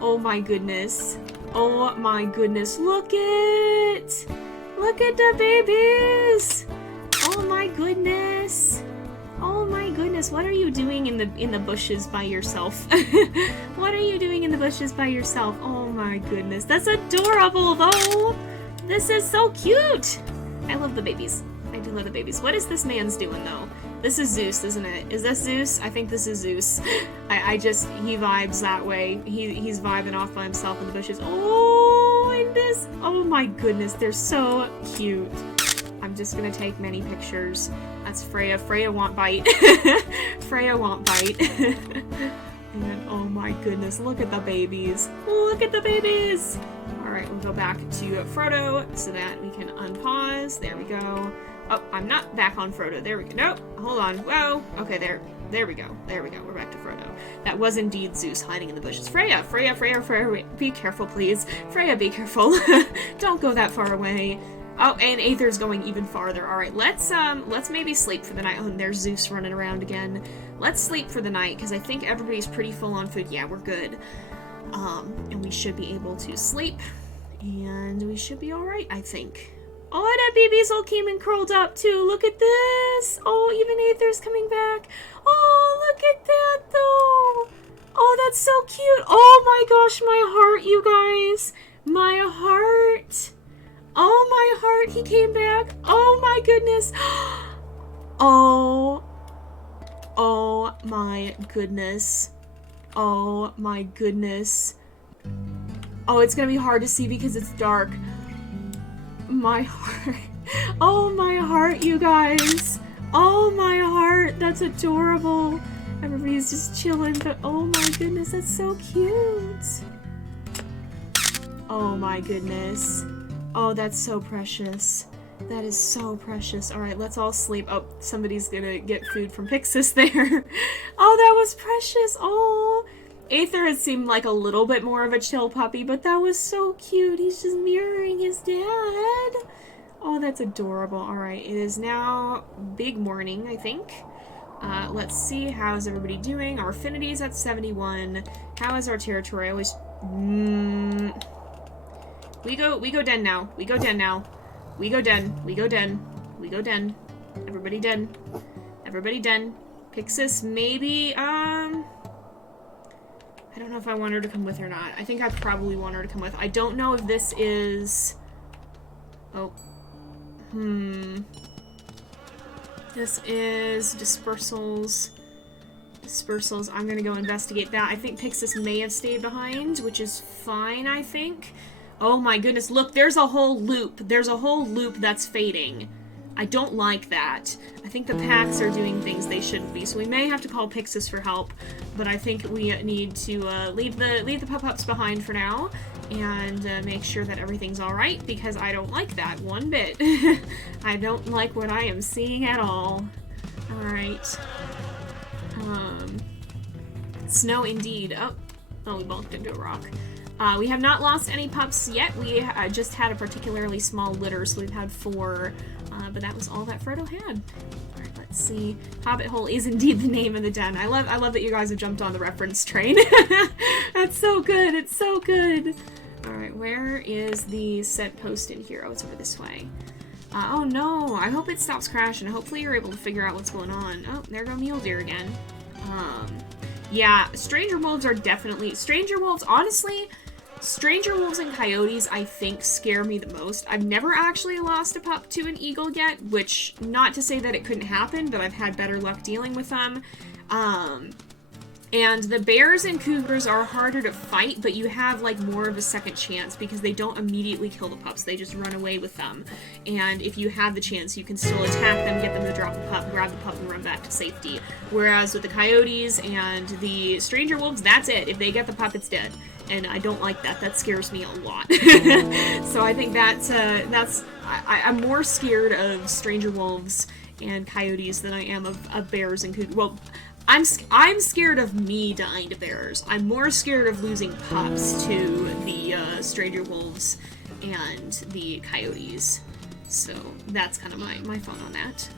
Oh my goodness. Oh my goodness, look at the babies. Oh my goodness. Oh my goodness, what are you doing in the bushes by yourself? What are you doing in the bushes by yourself? Oh my goodness, that's adorable though! This is so cute! I love the babies. I do love the babies. What is this man's doing though? This is Zeus, isn't it? Is this Zeus? I think this is Zeus. He vibes that way. He's vibing off by himself in the bushes. Oh, and this, oh my goodness, they're so cute. I'm just gonna take many pictures. That's Freya. Freya won't bite. Freya won't bite. And oh my goodness, look at the babies. Look at the babies! Alright, we'll go back to Frodo so that we can unpause. There we go. Oh, I'm not back on Frodo. There we go. Nope. Hold on. Whoa. Okay, there we go. There we go. We're back to Frodo. That was indeed Zeus hiding in the bushes. Freya! Freya! Be careful, please. Freya, be careful. Don't go that far away. Oh, and Aether's going even farther. Alright, let's maybe sleep for the night. Oh, and there's Zeus running around again. Let's sleep for the night, because I think everybody's pretty full on food. Yeah, we're good. And we should be able to sleep. And we should be alright, I think. Oh, that baby's all came and curled up, too. Look at this. Oh, even Aether's coming back. Oh, look at that, though. Oh, that's so cute. Oh, my gosh, my heart, you guys. My heart. Oh, my heart, he came back. Oh, my goodness. Oh my goodness. Oh, my goodness. Oh, it's gonna be hard to see because it's dark. My heart. Oh, my heart, you guys. Oh, my heart. That's adorable. Everybody's just chilling, but oh my goodness, that's so cute. Oh my goodness. Oh, that's so precious. That is so precious. Alright, let's all sleep. Oh, somebody's gonna get food from Pyxis there. Oh, that was precious. Oh. Aether had seemed like a little bit more of a chill puppy, but that was so cute. He's just mirroring his dad. Oh, that's adorable. Alright, it is now big morning, I think. Let's see, how's everybody doing? Our affinity's at 71. How is our territory? I always... We go den now. We go den now. We go den. We go den. We go den. Everybody den. Everybody den. Pyxis, maybe, I don't know if I want her to come with or not. I think I probably want her to come with. I don't know if this is... Oh. This is dispersals. Dispersals. I'm gonna go investigate that. I think Pyxis may have stayed behind, which is fine, I think. Oh my goodness, look, there's a whole loop. There's a whole loop that's fading. I don't like that. I think the packs are doing things they shouldn't be, so we may have to call Pyxis for help, but I think we need to leave the pup-ups behind for now, and make sure that everything's alright, because I don't like that one bit. I don't like what I am seeing at all. Alright. Snow indeed. Oh, we bumped into a rock. We have not lost any pups yet. We just had a particularly small litter, so we've had 4, but that was all that Frodo had. Alright, let's see. Hobbit Hole is indeed the name of the den. I love that you guys have jumped on the reference train. That's so good. It's so good. Alright, where is the set post in here? Oh, it's over this way. Oh no, I hope it stops crashing. Hopefully you're able to figure out what's going on. Oh, there go mule deer again. Yeah, stranger wolves are definitely... Stranger wolves, honestly, stranger wolves and coyotes, I think, scare me the most. I've never actually lost a pup to an eagle yet, which, not to say that it couldn't happen, but I've had better luck dealing with them. And the bears and cougars are harder to fight, but you have, like, more of a second chance because they don't immediately kill the pups. They just run away with them. And if you have the chance, you can still attack them, get them to drop the pup, grab the pup, and run back to safety. Whereas with the coyotes and the stranger wolves, that's it. If they get the pup, it's dead. And I don't like that. That scares me a lot. So I think I'm more scared of stranger wolves and coyotes than I am of bears and cougars. Well, I'm scared of me dying to bears. I'm more scared of losing pups to the stranger wolves and the coyotes. So that's kind of my fun on that.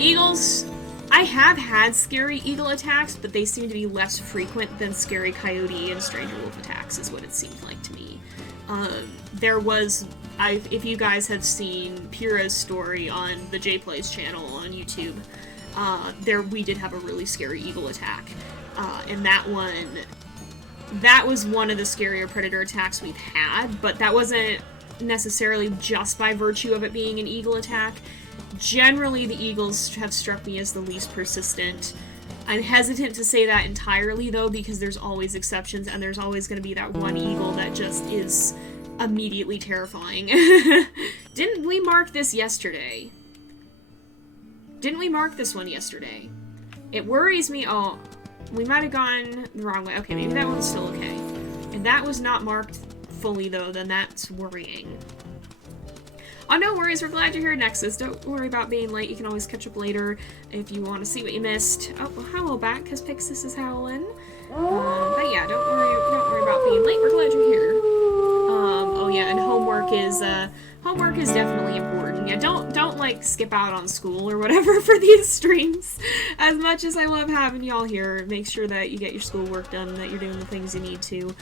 Eagles. I have had scary eagle attacks, but they seem to be less frequent than scary coyote and stranger wolf attacks, is what it seems like to me. If you guys have seen Pyrrha's story on the JayPlays channel on YouTube, we did have a really scary eagle attack. And that was one of the scarier predator attacks we've had, but that wasn't necessarily just by virtue of it being an eagle attack. Generally, the eagles have struck me as the least persistent. I'm hesitant to say that entirely, though, because there's always exceptions, and there's always going to be that one eagle that just is immediately terrifying. Didn't we mark this yesterday? Didn't we mark this one yesterday? It worries me. Oh, we might have gone the wrong way. Okay, maybe that one's still okay. If that was not marked fully, though, then that's worrying. Oh, no worries. We're glad you're here, Nexus. Don't worry about being late. You can always catch up later if you want to see what you missed. Oh, well, hello back, because Pyxis is howling. But yeah, don't worry about being late. We're glad you're here. Oh yeah, and homework is definitely important. Yeah, don't like skip out on school or whatever for these streams. As much as I love having y'all here, make sure that you get your schoolwork done, that you're doing the things you need to.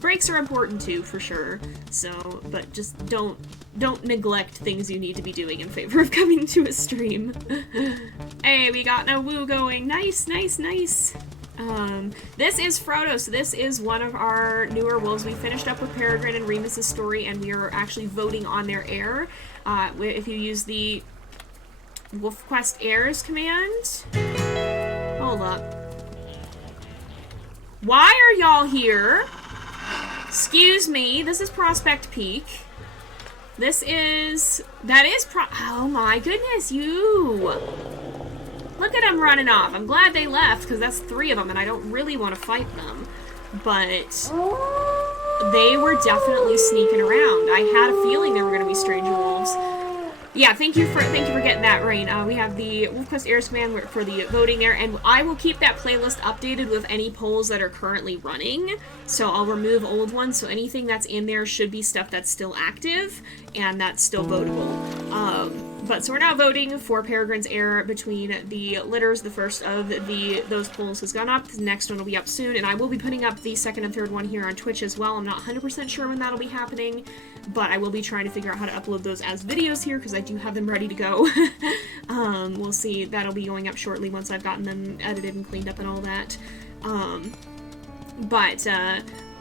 Breaks are important too, for sure. So, but just don't neglect things you need to be doing in favor of coming to a stream. Hey, we got no woo going. Nice, nice, nice. This is Frodo, so this is one of our newer wolves. We finished up with Peregrine and Remus's story, and we are actually voting on their heir. If you use the WolfQuest heirs command. Hold up. Why are y'all here? Excuse me, this is Prospect Peak. Oh my goodness, you! Look at them running off. I'm glad they left, because that's 3 of them, and I don't really want to fight them. But they were definitely sneaking around. I had a feeling there were going to be stranger wolves. Yeah, thank you for getting that, Rain. We have the WolfQuest Airs command for the voting there, and I will keep that playlist updated with any polls that are currently running. So I'll remove old ones, so anything that's in there should be stuff that's still active and that's still votable. So we're now voting for Peregrine's Air between the litters. The first of those polls has gone up. The next one will be up soon, and I will be putting up the second and third one here on Twitch as well. I'm not 100% sure when that'll be happening, but I will be trying to figure out how to upload those as videos here, because I do have them ready to go. We'll see. That'll be going up shortly once I've gotten them edited and cleaned up and all that.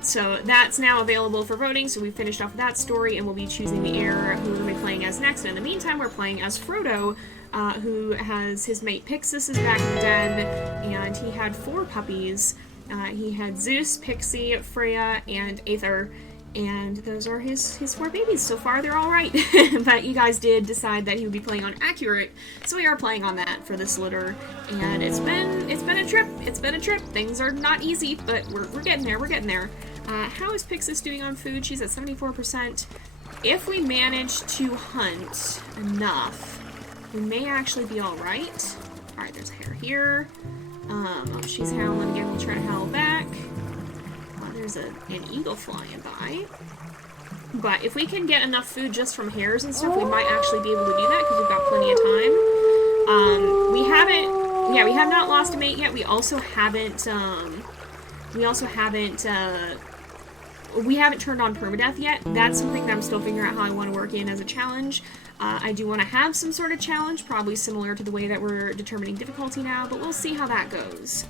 So that's now available for voting, so we finished off that story, and we'll be choosing the heir who we'll be playing as next. And in the meantime, we're playing as Frodo, who has his mate Pyxis is back in the den, and he had 4 puppies. He had Zeus, Pixie, Freya, and Aether, and those are his 4 babies. So far, they're all right. But you guys did decide that he would be playing on Accurate, so we are playing on that for this litter. And it's been a trip. It's been a trip. Things are not easy, but we're getting there. We're getting there. How is Pyxis doing on food? She's at 74%. If we manage to hunt enough, we may actually be all right. All right, there's a hare here. She's howling again. We'll try to howl back. There's an eagle flying by. But if we can get enough food just from hares and stuff, we might actually be able to do that, because we've got plenty of time. We have not lost a mate yet. We haven't turned on permadeath yet. That's something that I'm still figuring out how I want to work in as a challenge. I do want to have some sort of challenge, probably similar to the way that we're determining difficulty now, but we'll see how that goes.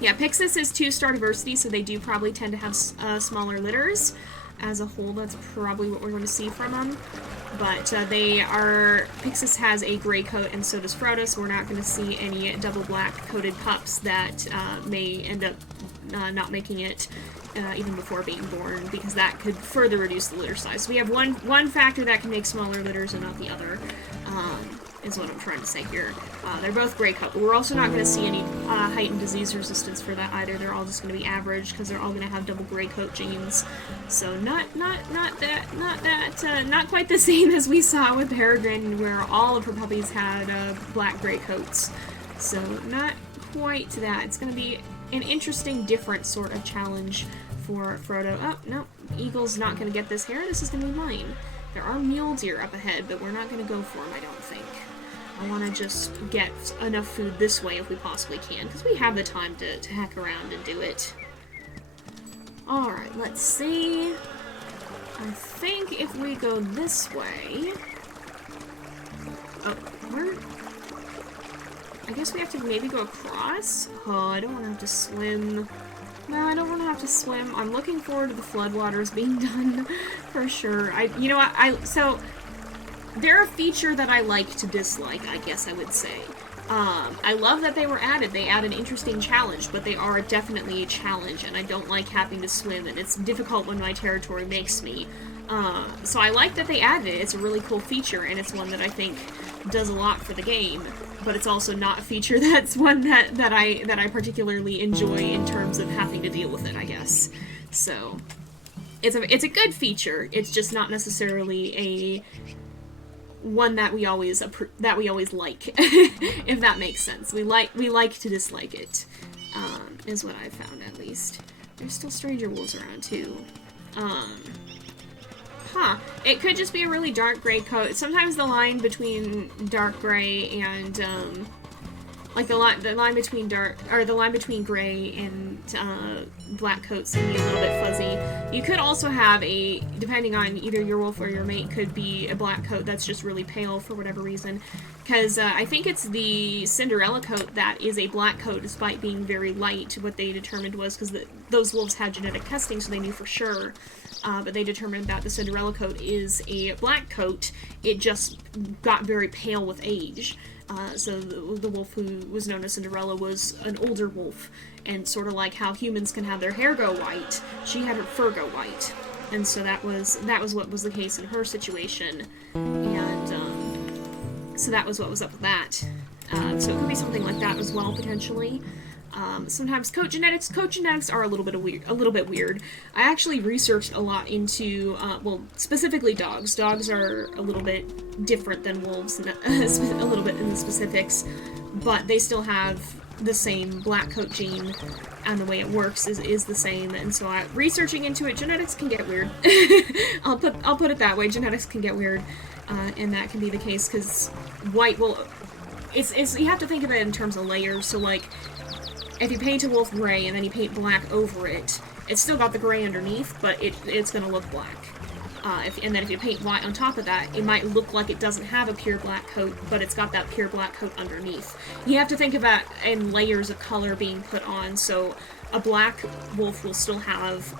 Yeah, Pyxis is 2-star diversity, so they do probably tend to have smaller litters. As a whole, that's probably what we're going to see from them. But Pyxis has a gray coat, and so does Frodo, so we're not going to see any double black-coated pups that may end up not making it even before being born, because that could further reduce the litter size. So we have one factor that can make smaller litters and not the other. Is what I'm trying to say here. They're both gray coat, but we're also not going to see any heightened disease resistance for that either. They're all just going to be average, because they're all going to have double gray coat genes. So not quite the same as we saw with Peregrine, where all of her puppies had black gray coats. So not quite that. It's going to be an interesting, different sort of challenge for Frodo. Oh, no, Eagle's not going to get this hare. This is going to be mine. There are mule deer up ahead, but we're not going to go for them, I don't think. I want to just get enough food this way if we possibly can, because we have the time to hack around and do it. Alright, let's see. I think if we go this way... Oh, I guess we have to maybe go across? Oh, I don't want to have to swim. No, I don't want to have to swim. I'm looking forward to the floodwaters being done, for sure. You know what, so... They're a feature that I like to dislike, I guess I would say. I love that they were added. They add an interesting challenge, but they are definitely a challenge, and I don't like having to swim, and it's difficult when my territory makes me. So I like that they added it. It's a really cool feature, and it's one that I think does a lot for the game, but it's also not a feature that's one that I particularly enjoy in terms of having to deal with it, I guess. So, it's a good feature. It's just not necessarily a... one that we always like, if that makes sense. We like to dislike it, is what I've found, at least. There's still stranger wolves around, too. It could just be a really dark gray coat. Sometimes the line between dark gray and, like the line between gray and black coats can be a little bit fuzzy. You could also have depending on either your wolf or your mate, could be a black coat that's just really pale for whatever reason. Because I think it's the Cinderella coat that is a black coat despite being very light. What they determined was, because those wolves had genetic testing, so they knew for sure. But they determined that the Cinderella coat is a black coat. It just got very pale with age. So the wolf who was known as Cinderella was an older wolf, and sort of like how humans can have their hair go white, she had her fur go white. And so that was what was the case in her situation, and so that was what was up with that. So it could be something like that as well, potentially. Sometimes coat genetics are a little bit weird. I actually researched a lot into, well, specifically dogs. Dogs are a little bit different than wolves, a little bit in the specifics, but they still have the same black coat gene, and the way it works is the same. And so researching into it, genetics can get weird. I'll put it that way. Genetics can get weird, and that can be the case because white will. It's you have to think of it in terms of layers. So like, if you paint a wolf gray and then you paint black over it, it's still got the gray underneath, but it's going to look black. And then if you paint white on top of that, it might look like it doesn't have a pure black coat, but it's got that pure black coat underneath. You have to think of that in layers of color being put on, so a black wolf will still have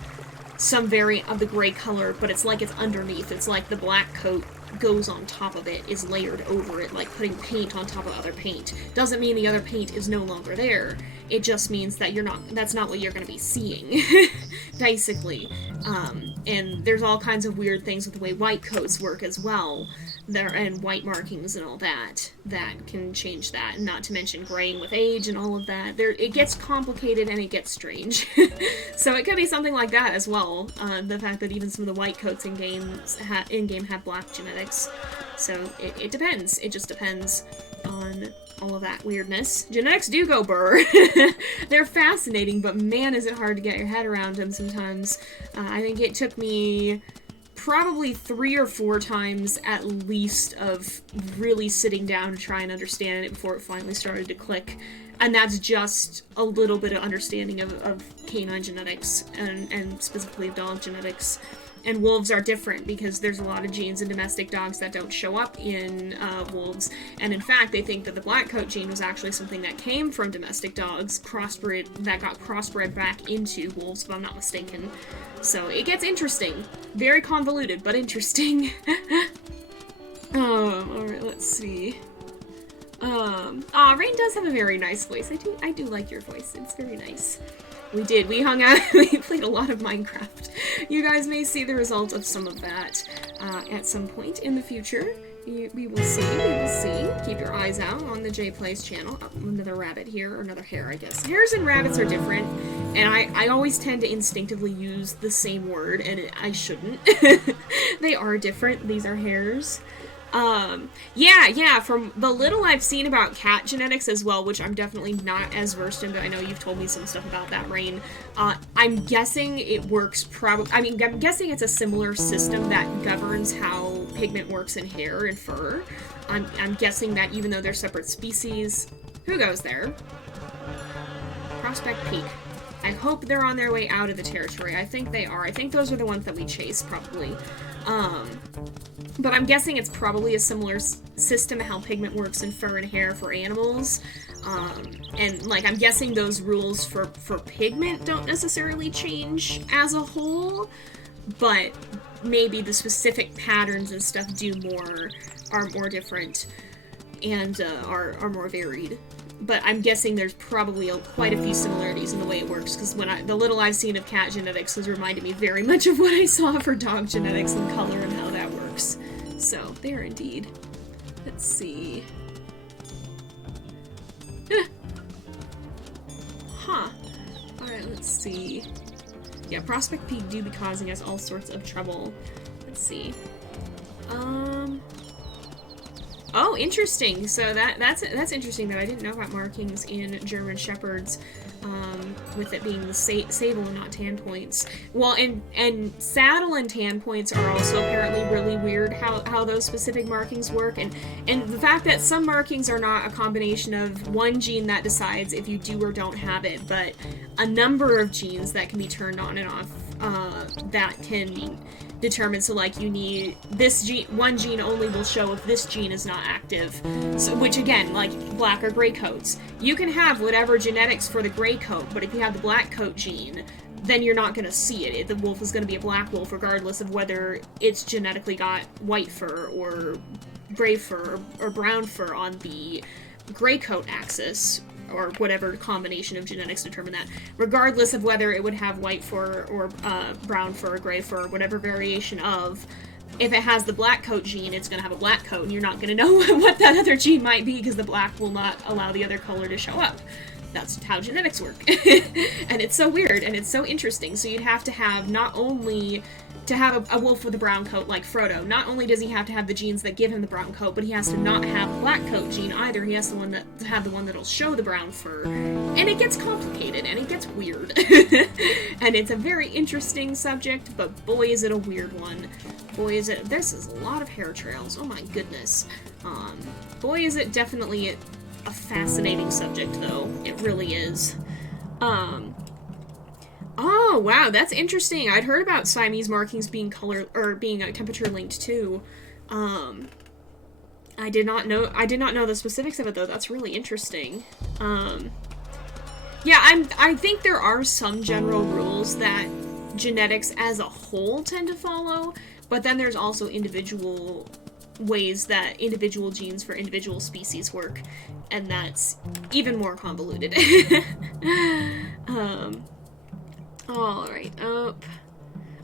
some variant of the gray color, but it's like it's underneath. It's like the black coat goes on top of it, is layered over it, like putting paint on top of other paint. Doesn't mean the other paint is no longer there. It just means that that's not what you're going to be seeing, basically. And there's all kinds of weird things with the way white coats work as well, and white markings and all that can change that, and not to mention graying with age and all of that. It gets complicated and it gets strange. So it could be something like that as well, the fact that even some of the white coats in-game have black genetics. So it depends. It just depends on all of that weirdness. Genetics do go burr. They're fascinating, but man, is it hard to get your head around them sometimes. I think it took me probably 3 or 4 times at least of really sitting down to try and understand it before it finally started to click. And that's just a little bit of understanding of canine genetics and specifically dog genetics. And wolves are different because there's a lot of genes in domestic dogs that don't show up in wolves. And in fact, they think that the black coat gene was actually something that came from domestic dogs, that got crossbred back into wolves, if I'm not mistaken. So it gets interesting. Very convoluted, but interesting. Alright, let's see. Rain does have a very nice voice. I do like your voice. It's very nice. We hung out, we played a lot of Minecraft. You guys may see the result of some of that at some point in the future. We will see. Keep your eyes out on the JayPlays channel. Oh, another rabbit here, or another hare, I guess. Hares and rabbits are different, and I always tend to instinctively use the same word, and I shouldn't. They are different. These are hares. Yeah, from the little I've seen about cat genetics as well, which I'm definitely not as versed in, but I know you've told me some stuff about that, Rain. I'm guessing it works I'm guessing it's a similar system that governs how pigment works in hair and fur. I'm guessing that even though they're separate species... Who goes there? Prospect Peak. I hope they're on their way out of the territory. I think they are. I think those are the ones that we chase, probably. But I'm guessing it's probably a similar system how pigment works in fur and hair for animals. And, like, I'm guessing those rules for pigment don't necessarily change as a whole, but maybe the specific patterns and stuff are more different, and are more varied. But I'm guessing there's probably quite a few similarities in the way it works, because the little I've seen of cat genetics has reminded me very much of what I saw for dog genetics and color and how that works. So, there indeed. Let's see. Huh. Alright, let's see. Yeah, Prospect Peak do be causing us all sorts of trouble. Let's see. Oh, interesting. So that's interesting that I didn't know about markings in German Shepherds, with it being the sable and not tan points. Well, and saddle and tan points are also apparently really weird how those specific markings work, and the fact that some markings are not a combination of one gene that decides if you do or don't have it, but a number of genes that can be turned on and off, that can determined, so like you need this gene, one gene only will show if this gene is not active, so which again, like black or gray coats, you can have whatever genetics for the gray coat, but if you have the black coat gene, then you're not going to see it. The wolf is going to be a black wolf regardless of whether it's genetically got white fur or gray fur or brown fur on the gray coat axis, or whatever combination of genetics determine that, regardless of whether it would have white fur or brown fur or gray fur, whatever variation of. If it has the black coat gene, it's going to have a black coat, and you're not going to know what that other gene might be because the black will not allow the other color to show up. That's how genetics work. And it's so weird, and it's so interesting. So you'd have to have not only to have a wolf with a brown coat like Frodo, not only does he have to have the genes that give him the brown coat, but he has to not have a black coat gene either. He has to have the one that'll show the brown fur. And it gets complicated, and it gets weird. And it's a very interesting subject, but boy is it a weird one. Boy is it, this is a lot of hair trails, oh my goodness. Boy is it definitely a fascinating subject, though. It really is. Oh, wow, that's interesting. I'd heard about Siamese markings being being temperature linked too. I did not know the specifics of it, though. That's really interesting. Yeah, I think there are some general rules that genetics as a whole tend to follow, but then there's also individual ways that individual genes for individual species work, and that's even more convoluted. Alright,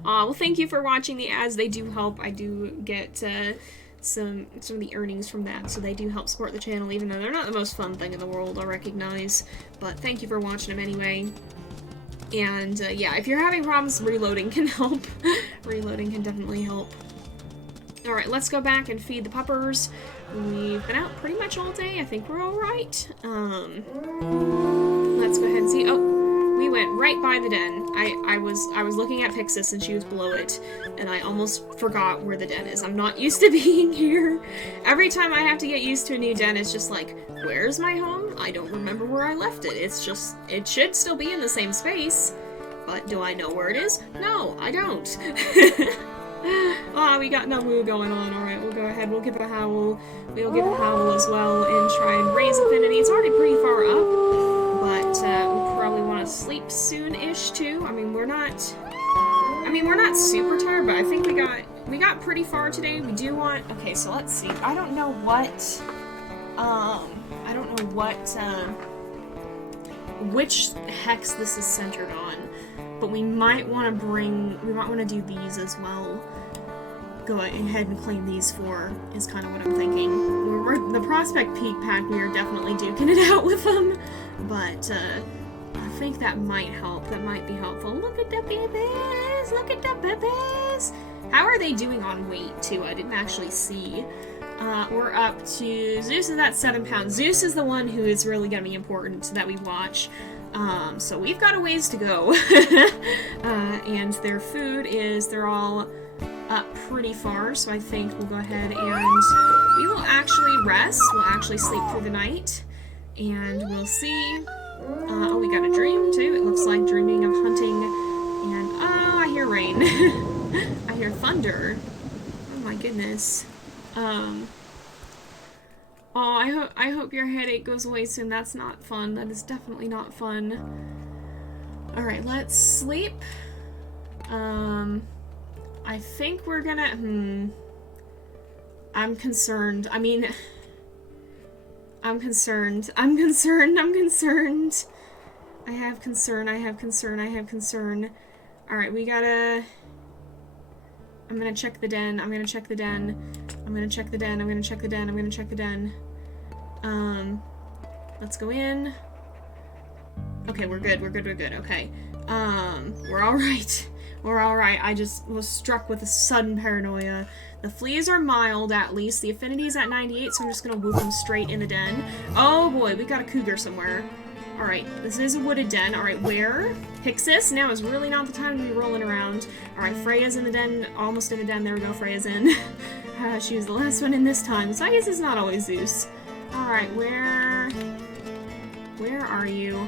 well, thank you for watching the ads. They do help. I do get some of the earnings from that, so they do help support the channel, even though they're not the most fun thing in the world, I recognize. But thank you for watching them anyway. And yeah, if you're having problems, reloading can help. Reloading can definitely help. Alright, let's go back and feed the puppers. We've been out pretty much all day. I think we're alright. Let's go ahead and see. Oh, we went right by the den. I was looking at Pyxis and she was below it, and I almost forgot where the den is. I'm not used to being here. Every time I have to get used to a new den, it's just like, where's my home? I don't remember where I left it. It's just, it should still be in the same space. But do I know where it is? No, I don't. We got Namu going on. Alright, we'll go ahead. We'll give it a howl. We'll give it a howl as well and try and raise affinity. It's already pretty far up, but we'll probably want to sleep soon-ish too. I mean, we're not super tired, but I think we got pretty far today. We do want, okay, so let's see. I don't know what, which hex this is centered on, but we might want to do these as well. Go ahead and claim these 4 is kind of what I'm thinking. The Prospect Peak pack, we are definitely duking it out with them, but I think that might help. That might be helpful. Look at the babies! Look at the babies! How are they doing on weight, too? I didn't actually see. We're up to... Zeus is at 7 pounds. Zeus is the one who is really going to be important that we watch. So we've got a ways to go. And their food is... They're all up pretty far, so I think we'll go ahead and we will actually rest. We'll actually sleep through the night. And we'll see... oh, we got a dream, too. It looks like dreaming of hunting. And... oh, I hear rain. I hear thunder. Oh my goodness. Oh, I hope your headache goes away soon. That's not fun. That is definitely not fun. Alright, let's sleep. I think we're gonna... I'm concerned. I mean... I'm concerned. I have concern. Alright, we gotta... I'm gonna check the den. Let's go in. Okay, we're good. Okay. We're alright. I just was struck with a sudden paranoia. The fleas are mild, at least. The affinity is at 98, so I'm just gonna whoop them straight in the den. Oh boy, we got a cougar somewhere. Alright, this is a wooded den. Alright, where? Pyxis? Now is really not the time to be rolling around. Alright, Freya's in the den. Almost in the den. There we go, Freya's in. She was the last one in this time, so I guess it's not always Zeus. Alright, where are you?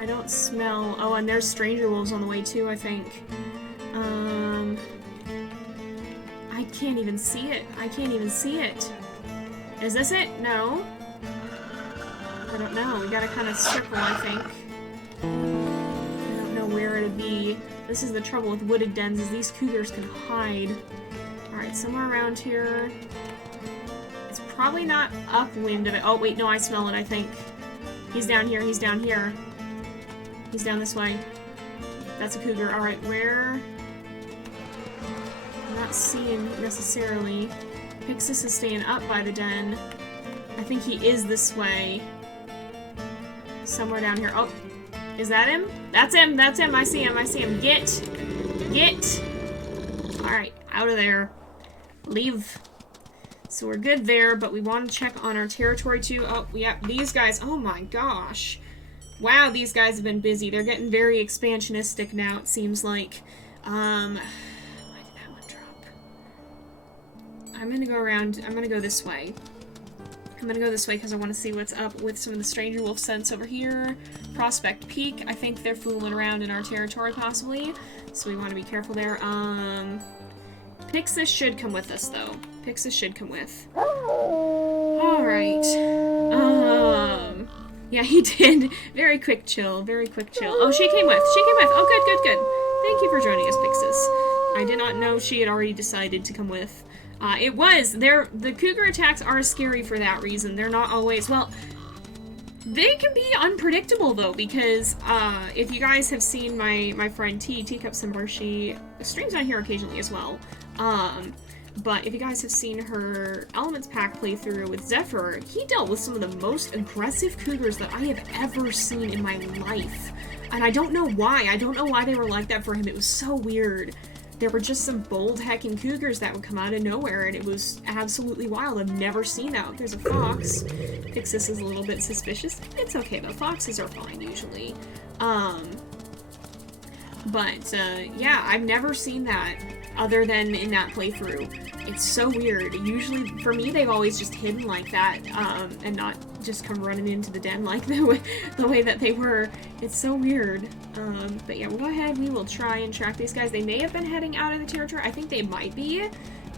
I don't smell... Oh, and there's stranger wolves on the way too, I think. I can't even see it. Is this it? No. I don't know. We gotta kind of circle, I think. I don't know where it'd be. This is the trouble with wooded dens, is these cougars can hide. Alright, somewhere around here. It's probably not upwind of it. Oh, wait, no, I smell it, I think. He's down here, he's down here. He's down this way. That's a cougar. Alright, where? I'm not seeing necessarily. Pyxis is staying up by the den. I think he is this way. Somewhere down here. Oh, is that him? That's him, that's him. I see him, I see him. Get! Alright, out of there. Leave. So we're good there, but we want to check on our territory too. Oh, yeah, these guys. Oh my gosh. Wow, these guys have been busy. They're getting very expansionistic now, it seems like. Why did that one drop? I'm gonna go around. I'm gonna go this way. I'm gonna go this way because I want to see what's up with some of the stranger wolf scents over here. Prospect Peak. I think they're fooling around in our territory, possibly. So we want to be careful there. Pyxis should come with us, though. Pyxis should come with. Alright. Yeah, he did. Very quick chill. Very quick chill. Oh, she came with. She came with. Oh, good, good, good. Thank you for joining us, Pyxis. I did not know she had already decided to come with. The cougar attacks are scary for that reason. They're not always, well, they can be unpredictable, though, because, if you guys have seen my friend Teacup Simber, she streams on here occasionally as well. But if you guys have seen her Elements Pack playthrough with Zephyr, he dealt with some of the most aggressive cougars that I have ever seen in my life. And I don't know why. I don't know why they were like that for him. It was so weird. There were just some bold heckin' cougars that would come out of nowhere, and it was absolutely wild. I've never seen that. There's a fox. Pyxis is a little bit suspicious. It's okay, though. Foxes are fine, usually. Yeah, I've never seen that other than in that playthrough. It's so weird. Usually, for me, they've always just hidden like that, and not just come running into the den like the way that they were. It's so weird. But yeah, we'll go ahead. We will try and track these guys. They may have been heading out of the territory. I think they might be,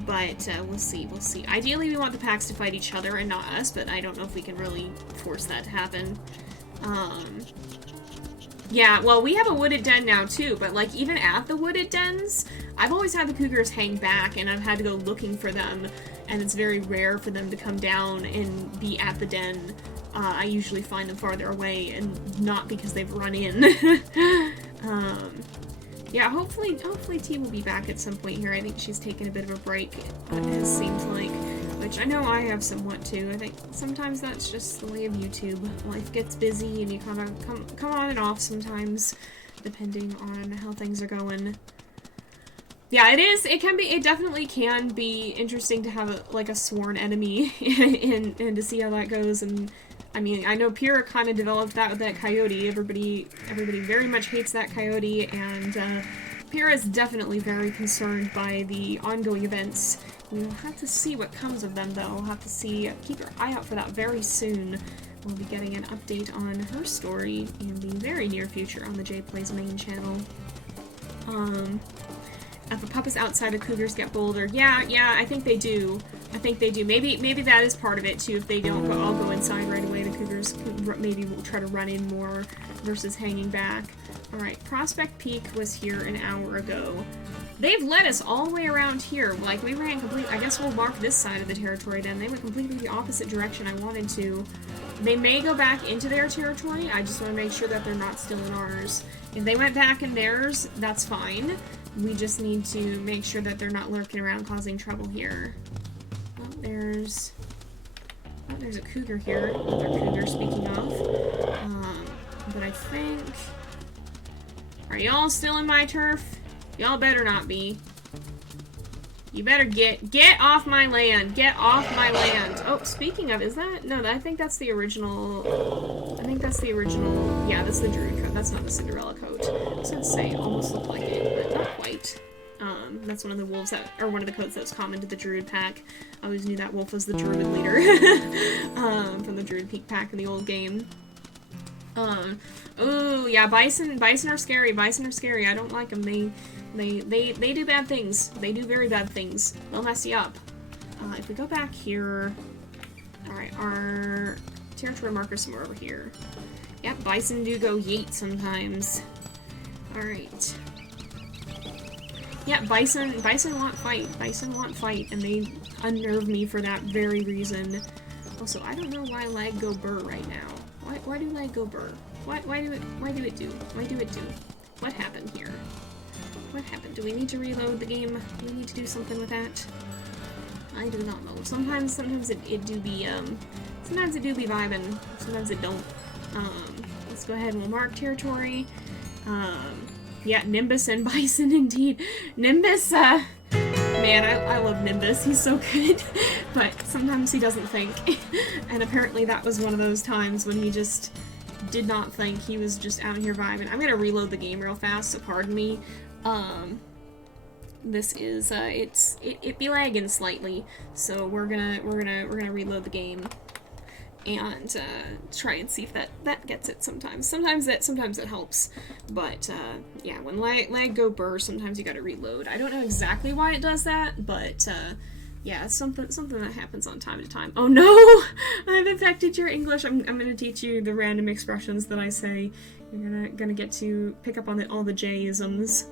but we'll see. We'll see. Ideally, we want the packs to fight each other and not us, but I don't know if we can really force that to happen. Yeah, well, we have a wooded den now, too, but, like, even at the wooded dens, I've always had the cougars hang back, and I've had to go looking for them, and it's very rare for them to come down and be at the den. I usually find them farther away, and not because they've run in. Yeah, hopefully T will be back at some point here. I think she's taken a bit of a break, it seems like. Which I know I have somewhat too. I think sometimes that's just the way of YouTube. Life gets busy and you kind of come on and off sometimes, depending on how things are going. Yeah, it definitely can be interesting to have a sworn enemy and to see how that goes. And I mean, I know Pyrrha kind of developed that with that coyote. Everybody very much hates that coyote, and Pyrrha is definitely very concerned by the ongoing events. We'll have to see what comes of them, though. We'll have to see. Keep your eye out for that very soon. We'll be getting an update on her story in the very near future on the JayPlays main channel. If a pup is outside, the cougars get bolder. Yeah, I think they do. Maybe that is part of it, too. If they don't all go inside right away, the cougars maybe will try to run in more versus hanging back. Alright, Prospect Peak was here an hour ago. They've led us all the way around here. Like, we ran I guess we'll mark this side of the territory then. They went completely the opposite direction I wanted to. They may go back into their territory. I just want to make sure that they're not still in ours. If they went back in theirs, that's fine. We just need to make sure that they're not lurking around causing trouble here. Oh, there's a cougar here. Another cougar, speaking of. But I think... Are y'all still in my turf? Y'all better not be. You better get off my land. Get off my land. Oh, speaking of, is that? No, I think that's the original. Yeah, that's the druid coat. That's not the Cinderella coat. I was gonna say, almost looked like it, but not quite. That's one of the wolves one of the coats that was common to the druid pack. I always knew that wolf was the druid leader. From the druid peak pack in the old game. Oh yeah, bison are scary. Bison are scary. I don't like them. They do bad things. They do very bad things. They'll mess you up. If we go back here, alright, our territory marker's somewhere over here. Yep, bison do go yeet sometimes. Alright. Yeah, bison want fight. Bison want fight, and they unnerve me for that very reason. Also, I don't know why lag go burr right now. Why do lag go burr? Why do it do? What happened here? What happened? Do we need to reload the game? Do we need to do something with that? I do not know. Sometimes it do be vibing. Sometimes it don't. Let's go ahead and we'll mark territory. Yeah, Nimbus and Bison indeed. Nimbus, man, I love Nimbus. He's so good. But sometimes he doesn't think. And apparently that was one of those times when he just did not think. He was just out here vibing. I'm gonna reload the game real fast, so pardon me. This is, it be lagging slightly, so we're gonna reload the game and try and see if that gets it sometimes. Sometimes it helps, but yeah, when lag go burr, sometimes you gotta reload. I don't know exactly why it does that, but yeah, it's something that happens on time to time. Oh no! I've infected your English. I'm gonna teach you the random expressions that I say. You're gonna get to pick up on all the J-isms.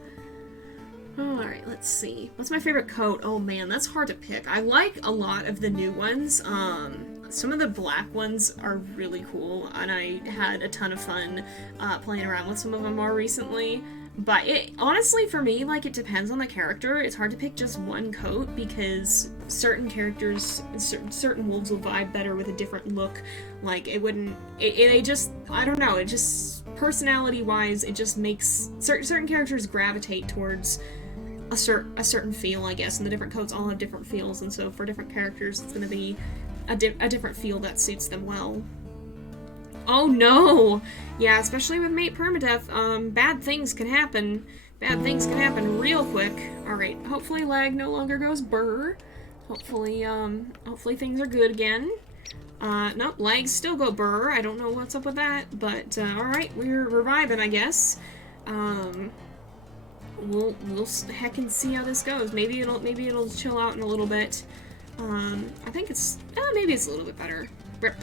Alright, let's see. What's my favorite coat? Oh man, that's hard to pick. I like a lot of the new ones. Some of the black ones are really cool, and I had a ton of fun playing around with some of them more recently. But it honestly, for me, like, it depends on the character. It's hard to pick just one coat because certain characters, certain wolves will vibe better with a different look. Like, it wouldn't. They just, I don't know. It just, personality-wise, it just makes certain characters gravitate towards a certain feel, I guess, and the different coats all have different feels, and so for different characters, it's going to be a different feel that suits them well. Oh no! Yeah, especially with mate permadeath, bad things can happen. Bad things can happen real quick. Alright, hopefully lag no longer goes burr. Hopefully things are good again. Nope, lags still go burr. I don't know what's up with that, but, alright, we're vibing, I guess. We'll heckin' see how this goes. Maybe it'll chill out in a little bit. I think it's, maybe it's a little bit better. Rip.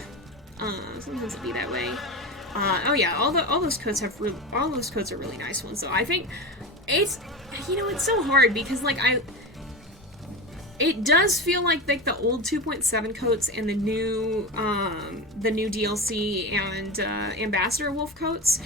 Sometimes it'll be that way. Oh yeah, all those coats are really nice ones, though. I think it's, you know, it's so hard because, like, it does feel like the old 2.7 coats and the new DLC and Ambassador Wolf coats,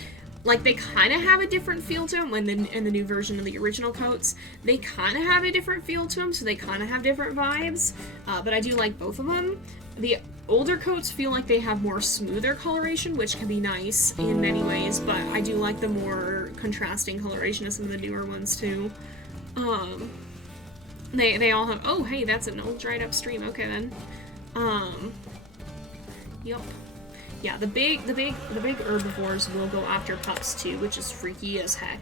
like, they kind of have a different feel to them. In the new version of the original coats, they kind of have a different feel to them, so they kind of have different vibes. But I do like both of them. The older coats feel like they have more smoother coloration, which can be nice in many ways, but I do like the more contrasting coloration of some of the newer ones too. They all have, oh hey, that's an old dried up stream, okay then. Yup. Yeah, the big herbivores will go after pups too, which is freaky as heck.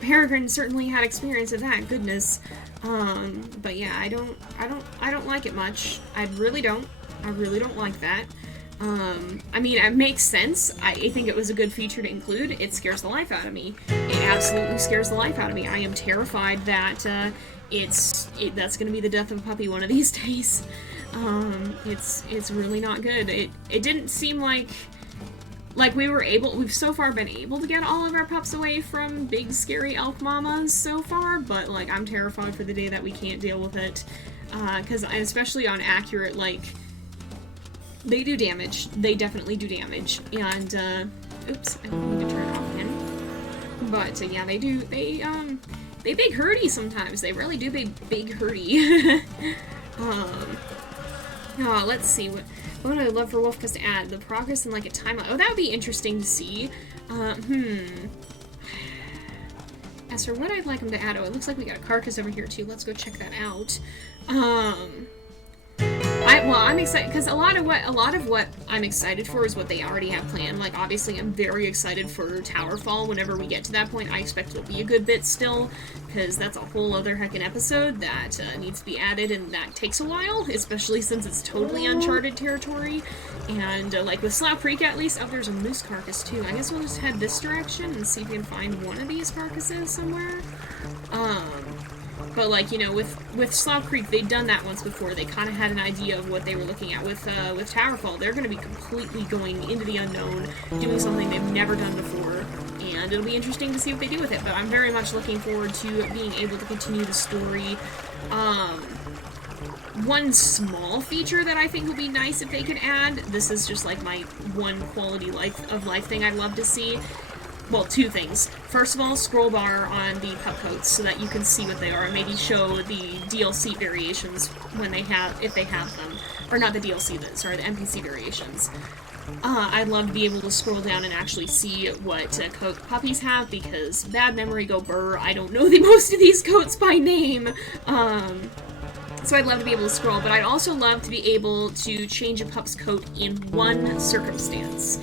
Peregrine certainly had experience of that, goodness. But yeah, I don't like it much. I really don't like that. I mean, it makes sense. I think it was a good feature to include. It scares the life out of me. It absolutely scares the life out of me. I am terrified that, that's gonna be the death of a puppy one of these days. It's really not good. It didn't seem like we've so far been able to get all of our pups away from big scary elk mamas so far, but like I'm terrified for the day that we can't deal with it, because especially on accurate, like, they do damage. They definitely do damage, and oops, I need to turn it off again. But yeah, they big hurdy sometimes. They really do big hurdy. Oh, let's see, what would I love for WolfQuest to add? The progress and, like, a timeline. Oh, that would be interesting to see. As for what I'd like them to add, oh, it looks like we got a carcass over here, too. Let's go check that out. I'm excited, because a lot of what I'm excited for is what they already have planned. Like, obviously, I'm very excited for Towerfall. Whenever we get to that point, I expect it'll be a good bit still, because that's a whole other heckin' episode that needs to be added, and that takes a while, especially since it's totally uncharted territory. And, like, with Slough Creek, at least, oh, there's a moose carcass, too. I guess we'll just head this direction and see if we can find one of these carcasses somewhere. But, like, you know, with Slough Creek, they'd done that once before. They kind of had an idea of what they were looking at. With Towerfall, they're going to be completely going into the unknown, doing something they've never done before, and it'll be interesting to see what they do with it. But I'm very much looking forward to being able to continue the story One small feature that I think would be nice if they could add, this is just like my one quality of life thing I'd love to see. Well, two things. First of all, scroll bar on the pup coats so that you can see what they are, and maybe show the DLC variations when they have, if they have them. Or not the DLC, sorry, the NPC variations. I'd love to be able to scroll down and actually see what coat puppies have, because bad memory go burr, I don't know most of these coats by name. So I'd love to be able to scroll, but I'd also love to be able to change a pup's coat in one circumstance.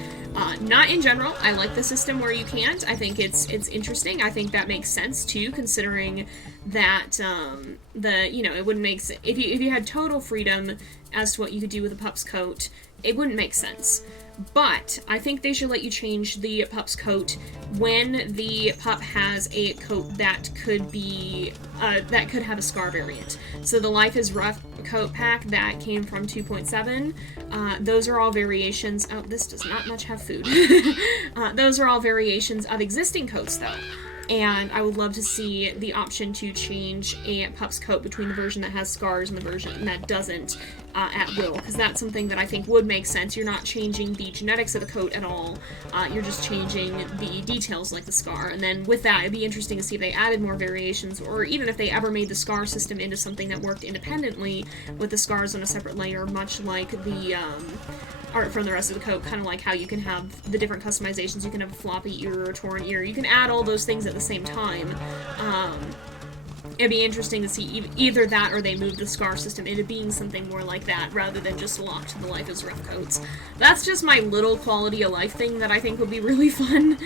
Not in general. I like the system where you can't. I think it's interesting. I think that makes sense too, considering that it wouldn't make sense if you had total freedom as to what you could do with a pup's coat. It wouldn't make sense. But I think they should let you change the pup's coat when the pup has a coat that could be that could have a scar variant. So the Life is Rough coat pack that came from 2.7, those are all variations. Oh, this does not much have food. Those are all variations of existing coats, though. And I would love to see the option to change a pup's coat between the version that has scars and the version that doesn't at will, because that's something that I think would make sense. You're not changing the genetics of the coat at all, you're just changing the details like the scar, and then with that, it'd be interesting to see if they added more variations, or even if they ever made the scar system into something that worked independently with the scars on a separate layer, much like the art from the rest of the coat, kind of like how you can have the different customizations. You can have a floppy ear or a torn ear. You can add all those things at the same time. It'd be interesting to see either that or they move the scar system into being something more like that rather than just locked to the Life is Rough coats. That's just my little quality of life thing that I think would be really fun.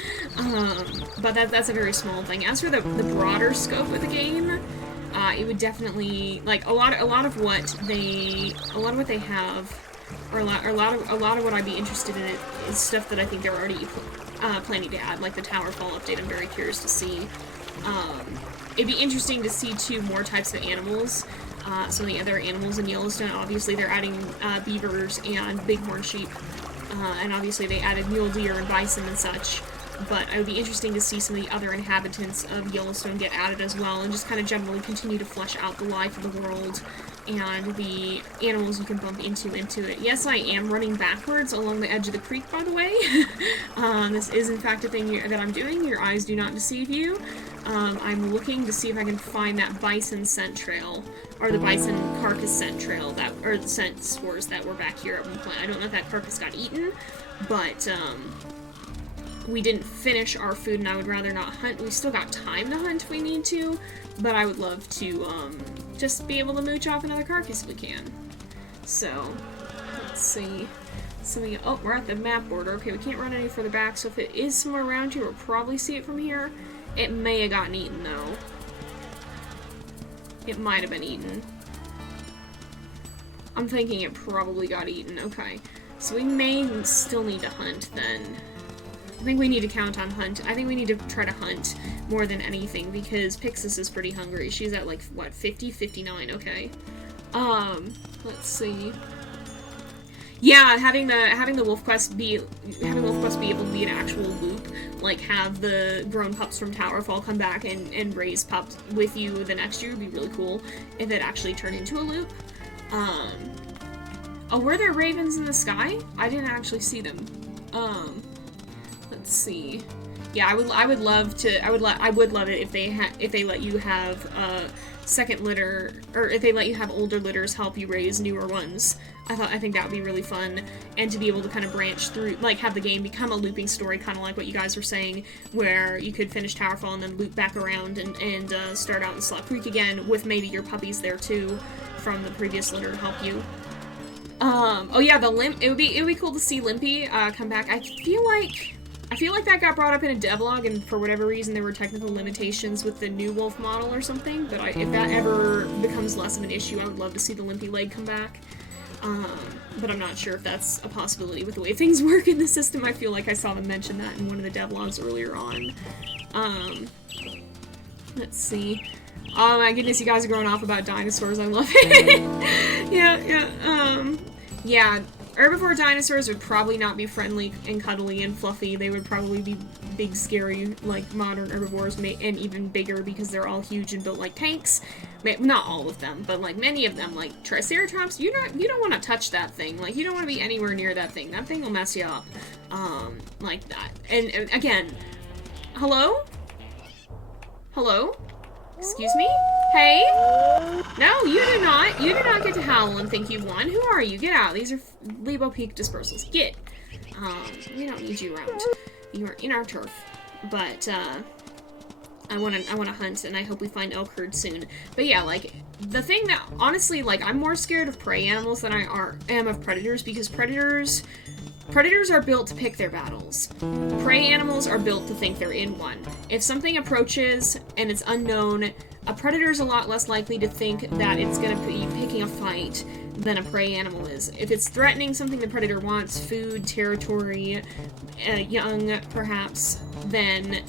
But that's a very small thing. As for the broader scope of the game, it would definitely, like, a lot of what they have, or a lot of what I'd be interested in is stuff that I think they're already planning to add, like the Towerfall update. I'm very curious to see. It'd be interesting to see, too, more types of animals. Some of the other animals in Yellowstone, obviously they're adding beavers and bighorn sheep, and obviously they added mule deer and bison and such. But it would be interesting to see some of the other inhabitants of Yellowstone get added as well, and just kind of generally continue to flesh out the life of the world and the animals you can bump into it. Yes, I am running backwards along the edge of the creek, by the way. This is, in fact, a thing that I'm doing. Your eyes do not deceive you. I'm looking to see if I can find that bison scent trail, or the bison carcass scent trail, or the scent spores that were back here at one point. I don't know if that carcass got eaten, but, we didn't finish our food, and I would rather not hunt. We still got time to hunt if we need to, but I would love to, just be able to mooch off another carcass if we can. So, let's see. Oh, we're at the map border. Okay, we can't run any further back, so if it is somewhere around here, we'll probably see it from here. It may have gotten eaten, though. It might have been eaten. I'm thinking it probably got eaten. Okay. So we may still need to hunt, then. I think we need to count on hunt. I think we need to try to hunt more than anything, because Pyxis is pretty hungry. She's at, like, what, 50? 59, okay. Let's see. Yeah, having the WolfQuest be able to be an actual loop, like have the grown pups from Towerfall come back and raise pups with you the next year would be really cool if it actually turned into a loop. Oh, were there ravens in the sky? I didn't actually see them. Let's see. Yeah, I would love it if they let you have second litter, or if they let you have older litters help you raise newer ones. I think that would be really fun, and to be able to kind of branch through, like have the game become a looping story, kind of like what you guys were saying, where you could finish Towerfall and then loop back around and start out in Slot Creek again with maybe your puppies there too from the previous litter to help you. Oh yeah, the Limp. It would be cool to see Limpy come back. I feel like that got brought up in a devlog, and for whatever reason there were technical limitations with the new wolf model or something, but if that ever becomes less of an issue, I would love to see the Limpy leg come back. But I'm not sure if that's a possibility with the way things work in the system. I feel like I saw them mention that in one of the devlogs earlier on. Let's see. Oh my goodness, you guys are going off about dinosaurs. I love it. Yeah, herbivore dinosaurs would probably not be friendly and cuddly and fluffy. They would probably be big, scary, like modern herbivores, and even bigger because they're all huge and built like tanks. not all of them, but like many of them, like Triceratops, you don't want to touch that thing. Like, you don't want to be anywhere near that thing. That thing will mess you up, like that. And again, hello? Hello? Excuse me? Hey? No, you do not get to howl and think you've won. Who are you? Get out. These are Lebo Peak dispersals. Get. We don't need you around. You are in our turf. But, I wanna hunt, and I hope we find elk herd soon. But yeah, like, the thing that, honestly, like, I'm more scared of prey animals than I am of predators, because predators are built to pick their battles. Prey animals are built to think they're in one. If something approaches and it's unknown, a predator's a lot less likely to think that it's gonna be picking a fight than a prey animal is. If it's threatening something the predator wants, food, territory, young, perhaps, then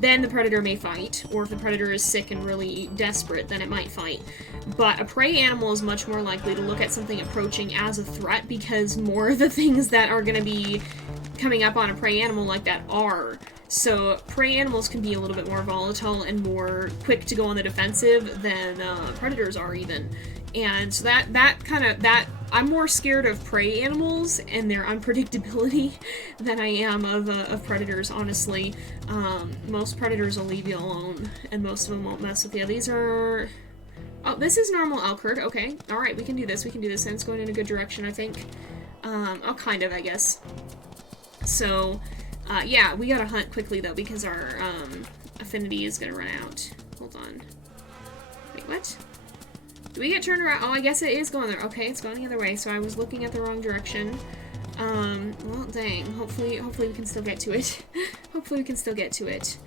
the predator may fight, or if the predator is sick and really desperate, then it might fight. But a prey animal is much more likely to look at something approaching as a threat, because more of the things that are going to be coming up on a prey animal like that are. So prey animals can be a little bit more volatile and more quick to go on the defensive than predators are even. And so I'm more scared of prey animals and their unpredictability than I am of predators, honestly. Most predators will leave you alone, and most of them won't mess with you. These are... Oh, this is normal elk herd. Okay. Alright, we can do this, and it's going in a good direction, I think. Oh, kind of, I guess. So, yeah, we gotta hunt quickly, though, because our, affinity is gonna run out. Hold on. Wait, what? Do we get turned around? Oh, I guess it is going there. Okay, it's going the other way, so I was looking at the wrong direction. Well, dang. Hopefully we can still get to it. Hopefully we can still get to it.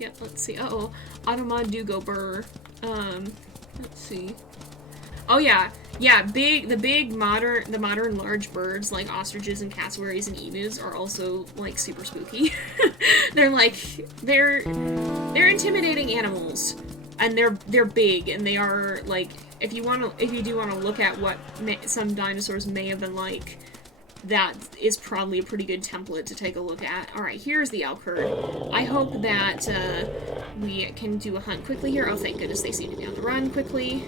Yep, let's see. Uh-oh. Automodugo burr. Let's see. Oh, yeah. Yeah, the modern large birds, like ostriches and cassowaries and emus, are also, like, super spooky. They're intimidating animals. And they're big, and they are, like, if you do want to look at what some dinosaurs may have been like, that is probably a pretty good template to take a look at. Alright, here's the elk herd. I hope that, we can do a hunt quickly here. Oh, thank goodness, they seem to be on the run quickly.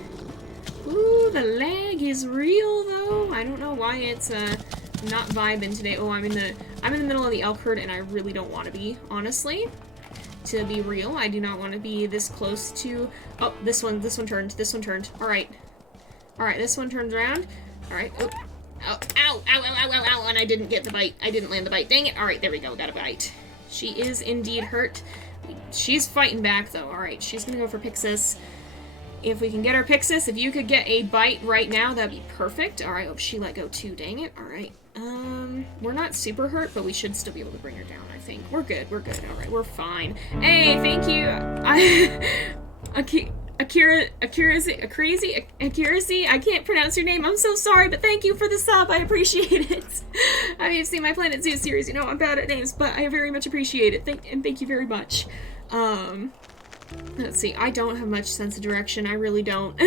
Ooh, the lag is real, though. I don't know why it's, not vibing today. Oh, I'm in the middle of the elk herd, and I really don't want to be, honestly. To be real, I do not want to be this close to... Oh, this one turned. Alright. Alright, this one turns around. Alright, oh. Ow, ow, ow, ow, ow, ow, ow, and I didn't get the bite. I didn't land the bite. Dang it. Alright, there we go, got a bite. She is indeed hurt. She's fighting back, though. Alright, she's gonna go for Pyxis. If we can get her Pyxis, if you could get a bite right now, that'd be perfect. Alright, oh, she let go too, dang it. Alright. We're not super hurt, but we should still be able to bring her down, I think. We're good. Alright, we're fine. Hey, thank you! Accuracy? I can't pronounce your name. I'm so sorry, but thank you for the sub. I appreciate it. I mean, you've seen my Planet Zoo series. You know I'm bad at names, but I very much appreciate it. Thank you very much. Let's see, I don't have much sense of direction, I really don't.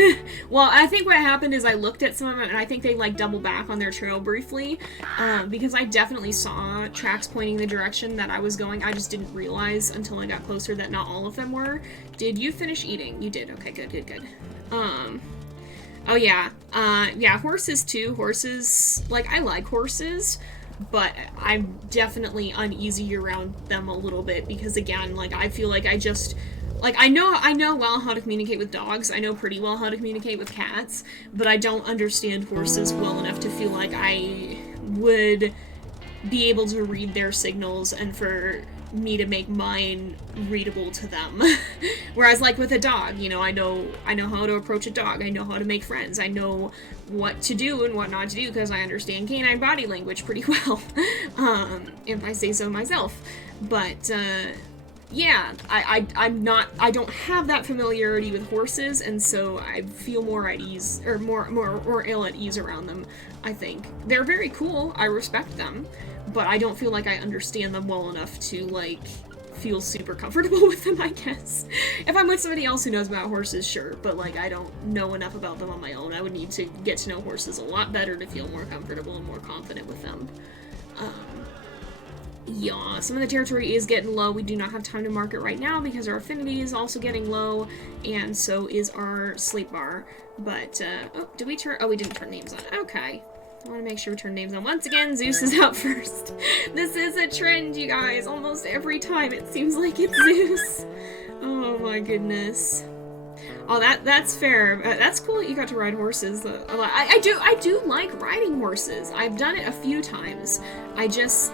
Well, I think what happened is I looked at some of them, and I think they, like, double back on their trail briefly, because I definitely saw tracks pointing the direction that I was going. I just didn't realize until I got closer that not all of them were. Did you finish eating? You did, okay, good. Oh yeah, yeah, horses too. Horses, like, I like horses, but I'm definitely uneasy around them a little bit, because again, like, I feel like I know well how to communicate with dogs, I know pretty well how to communicate with cats, but I don't understand horses well enough to feel like I would be able to read their signals and for me to make mine readable to them. Whereas, like, with a dog, you know, I know how to approach a dog, I know how to make friends, I know what to do and what not to do, because I understand canine body language pretty well, if I say so myself. But, yeah, I don't have that familiarity with horses, and so I feel more at ease, or more ill at ease around them, I think. They're very cool, I respect them, but I don't feel like I understand them well enough to, like, feel super comfortable with them, I guess. If I'm with somebody else who knows about horses, sure, but, like, I don't know enough about them on my own. I would need to get to know horses a lot better to feel more comfortable and more confident with them. Yeah, some of the territory is getting low. We do not have time to mark it right now because our affinity is also getting low, and so is our sleep bar. But, oh, did we turn? Oh, we didn't turn names on. Okay. I want to make sure we turn names on. Once again, Zeus is out first. This is a trend, you guys. Almost every time it seems like it's Zeus. Oh my goodness. Oh, that's fair. That's cool that you got to ride horses. I do like riding horses. I've done it a few times. I just,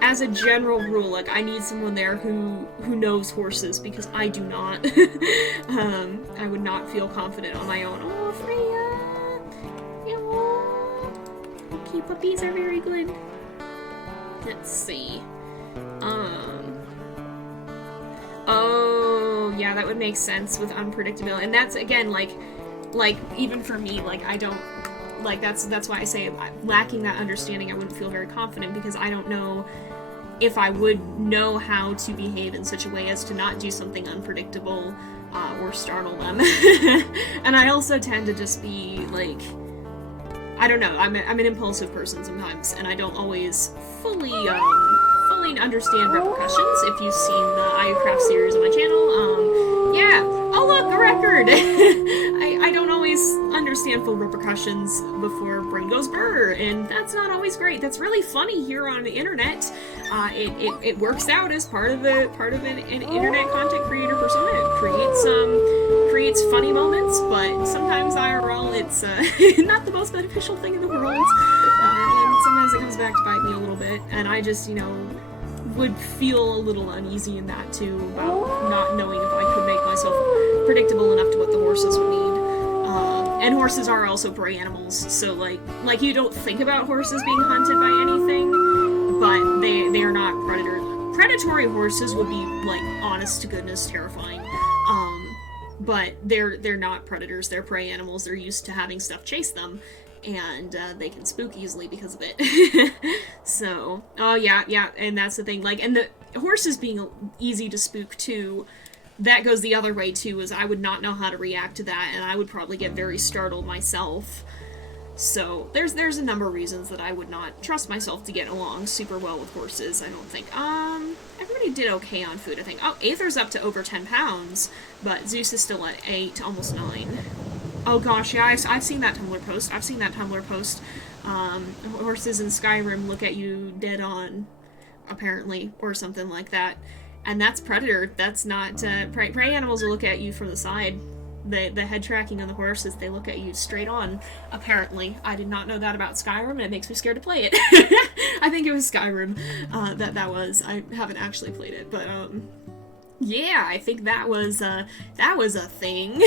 as a general rule, like, I need someone there who knows horses, because I do not. I would not feel confident on my own. Oh, Freya! Okay, puppies are very good. Let's see. Oh, yeah, that would make sense with unpredictability. And that's, again, like, even for me, like, I don't, like, that's why I say, lacking that understanding, I wouldn't feel very confident, because I don't know if I would know how to behave in such a way as to not do something unpredictable, or startle them. And I also tend to just be, like, I don't know, I'm an impulsive person sometimes, and I don't always fully understand repercussions. If you've seen the IUcraft series on my channel, yeah. Oh look, a record! I don't always understand full repercussions before brain goes brr, and that's not always great. That's really funny here on the internet. It works out as part of an internet content creator persona. It creates funny moments, but sometimes IRL it's not the most beneficial thing in the world. And sometimes it comes back to bite me a little bit, and I just, you know, would feel a little uneasy in that too, about not knowing if I could make myself predictable enough to what the horses would need. And horses are also prey animals, so like you don't think about horses being hunted by anything, but they are not predators. Predatory horses would be, like, honest to goodness terrifying. But they're not predators, they're prey animals. They're used to having stuff chase them, and they can spook easily because of it. So, oh yeah, and that's the thing, like, and the horses being easy to spook too, that goes the other way too, is I would not know how to react to that, and I would probably get very startled myself. So, there's a number of reasons that I would not trust myself to get along super well with horses, I don't think. Everybody did okay on food, I think. Oh, Aether's up to over 10 pounds, but Zeus is still at 8, almost 9. Oh gosh, yeah, I've seen that Tumblr post. Horses in Skyrim look at you dead on, apparently, or something like that. And that's predator. That's not, prey animals will look at you from the side. The head tracking on the horses, they look at you straight on, apparently. I did not know that about Skyrim, and it makes me scared to play it. I think it was Skyrim, that was. I haven't actually played it, but, yeah, I think that was a thing.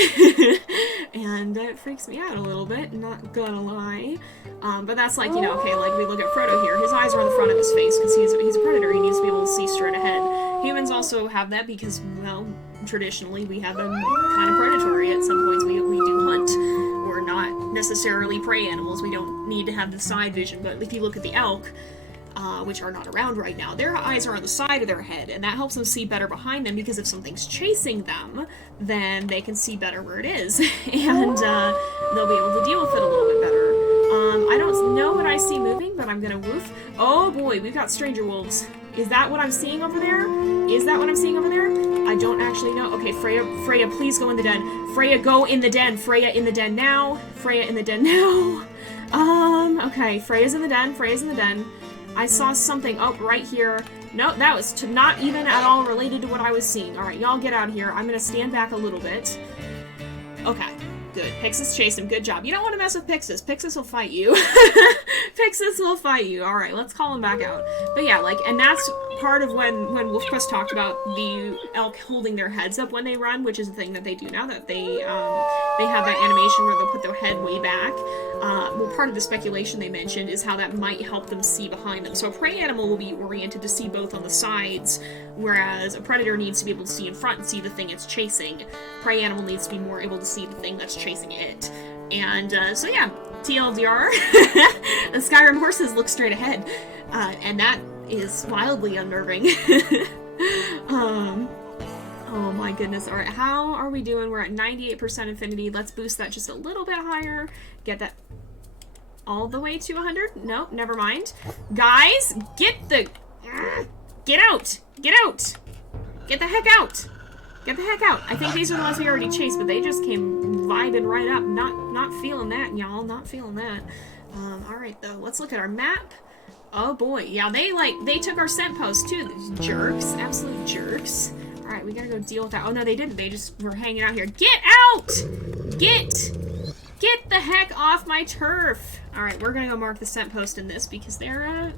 And it freaks me out a little bit, not gonna lie. But that's like, you know, okay, like we look at Frodo here, his eyes are on the front of his face because he's a predator, he needs to be able to see straight ahead. Humans also have that because, well, traditionally we have them kind of predatory. At some points we do hunt. We're not necessarily prey animals, we don't need to have the side vision, but if you look at the elk, which are not around right now, their eyes are on the side of their head, and that helps them see better behind them, because if something's chasing them, then they can see better where it is, and they'll be able to deal with it a little bit better. I don't know what I see moving, but I'm gonna woof. Oh boy, we've got stranger wolves. Is that what I'm seeing over there? I don't actually know. Okay, Freya, please go in the den. Freya, go in the den. Freya in the den now. Okay, Freya's in the den. I saw something, oh, right here. No, that was not even at all related to what I was seeing. Alright, y'all get out of here. I'm gonna stand back a little bit. Okay, good. Pyxis chased him. Good job. You don't want to mess with Pyxis. Pyxis will fight you. Alright, let's call him back out. But yeah, like, and that's part of when WolfQuest talked about the elk holding their heads up when they run, which is a thing that they do now, that they have that animation where they'll put their head way back. Well, part of the speculation they mentioned is how that might help them see behind them. So a prey animal will be oriented to see both on the sides, whereas a predator needs to be able to see in front and see the thing it's chasing. Prey animal needs to be more able to see the thing that's chasing it. And, so yeah, TLDR, the Skyrim horses look straight ahead, and that is wildly unnerving. Oh my goodness. Alright, how are we doing? We're at 98% affinity. Let's boost that just a little bit higher. Get that all the way to 100? Nope, never mind. Guys, get the... Get out! Get out! Get the heck out! Get the heck out! I think these are the ones we already chased, but they just came vibing right up. Not feeling that, y'all. Not feeling that. Alright, though. Let's look at our map. Oh, boy. Yeah, they took our scent post, too. These jerks. Absolute jerks. Alright, we gotta go deal with that. Oh, no, they didn't. They just were hanging out here. Get out! Get the heck off my turf! Alright, we're gonna go mark the scent post in this because they're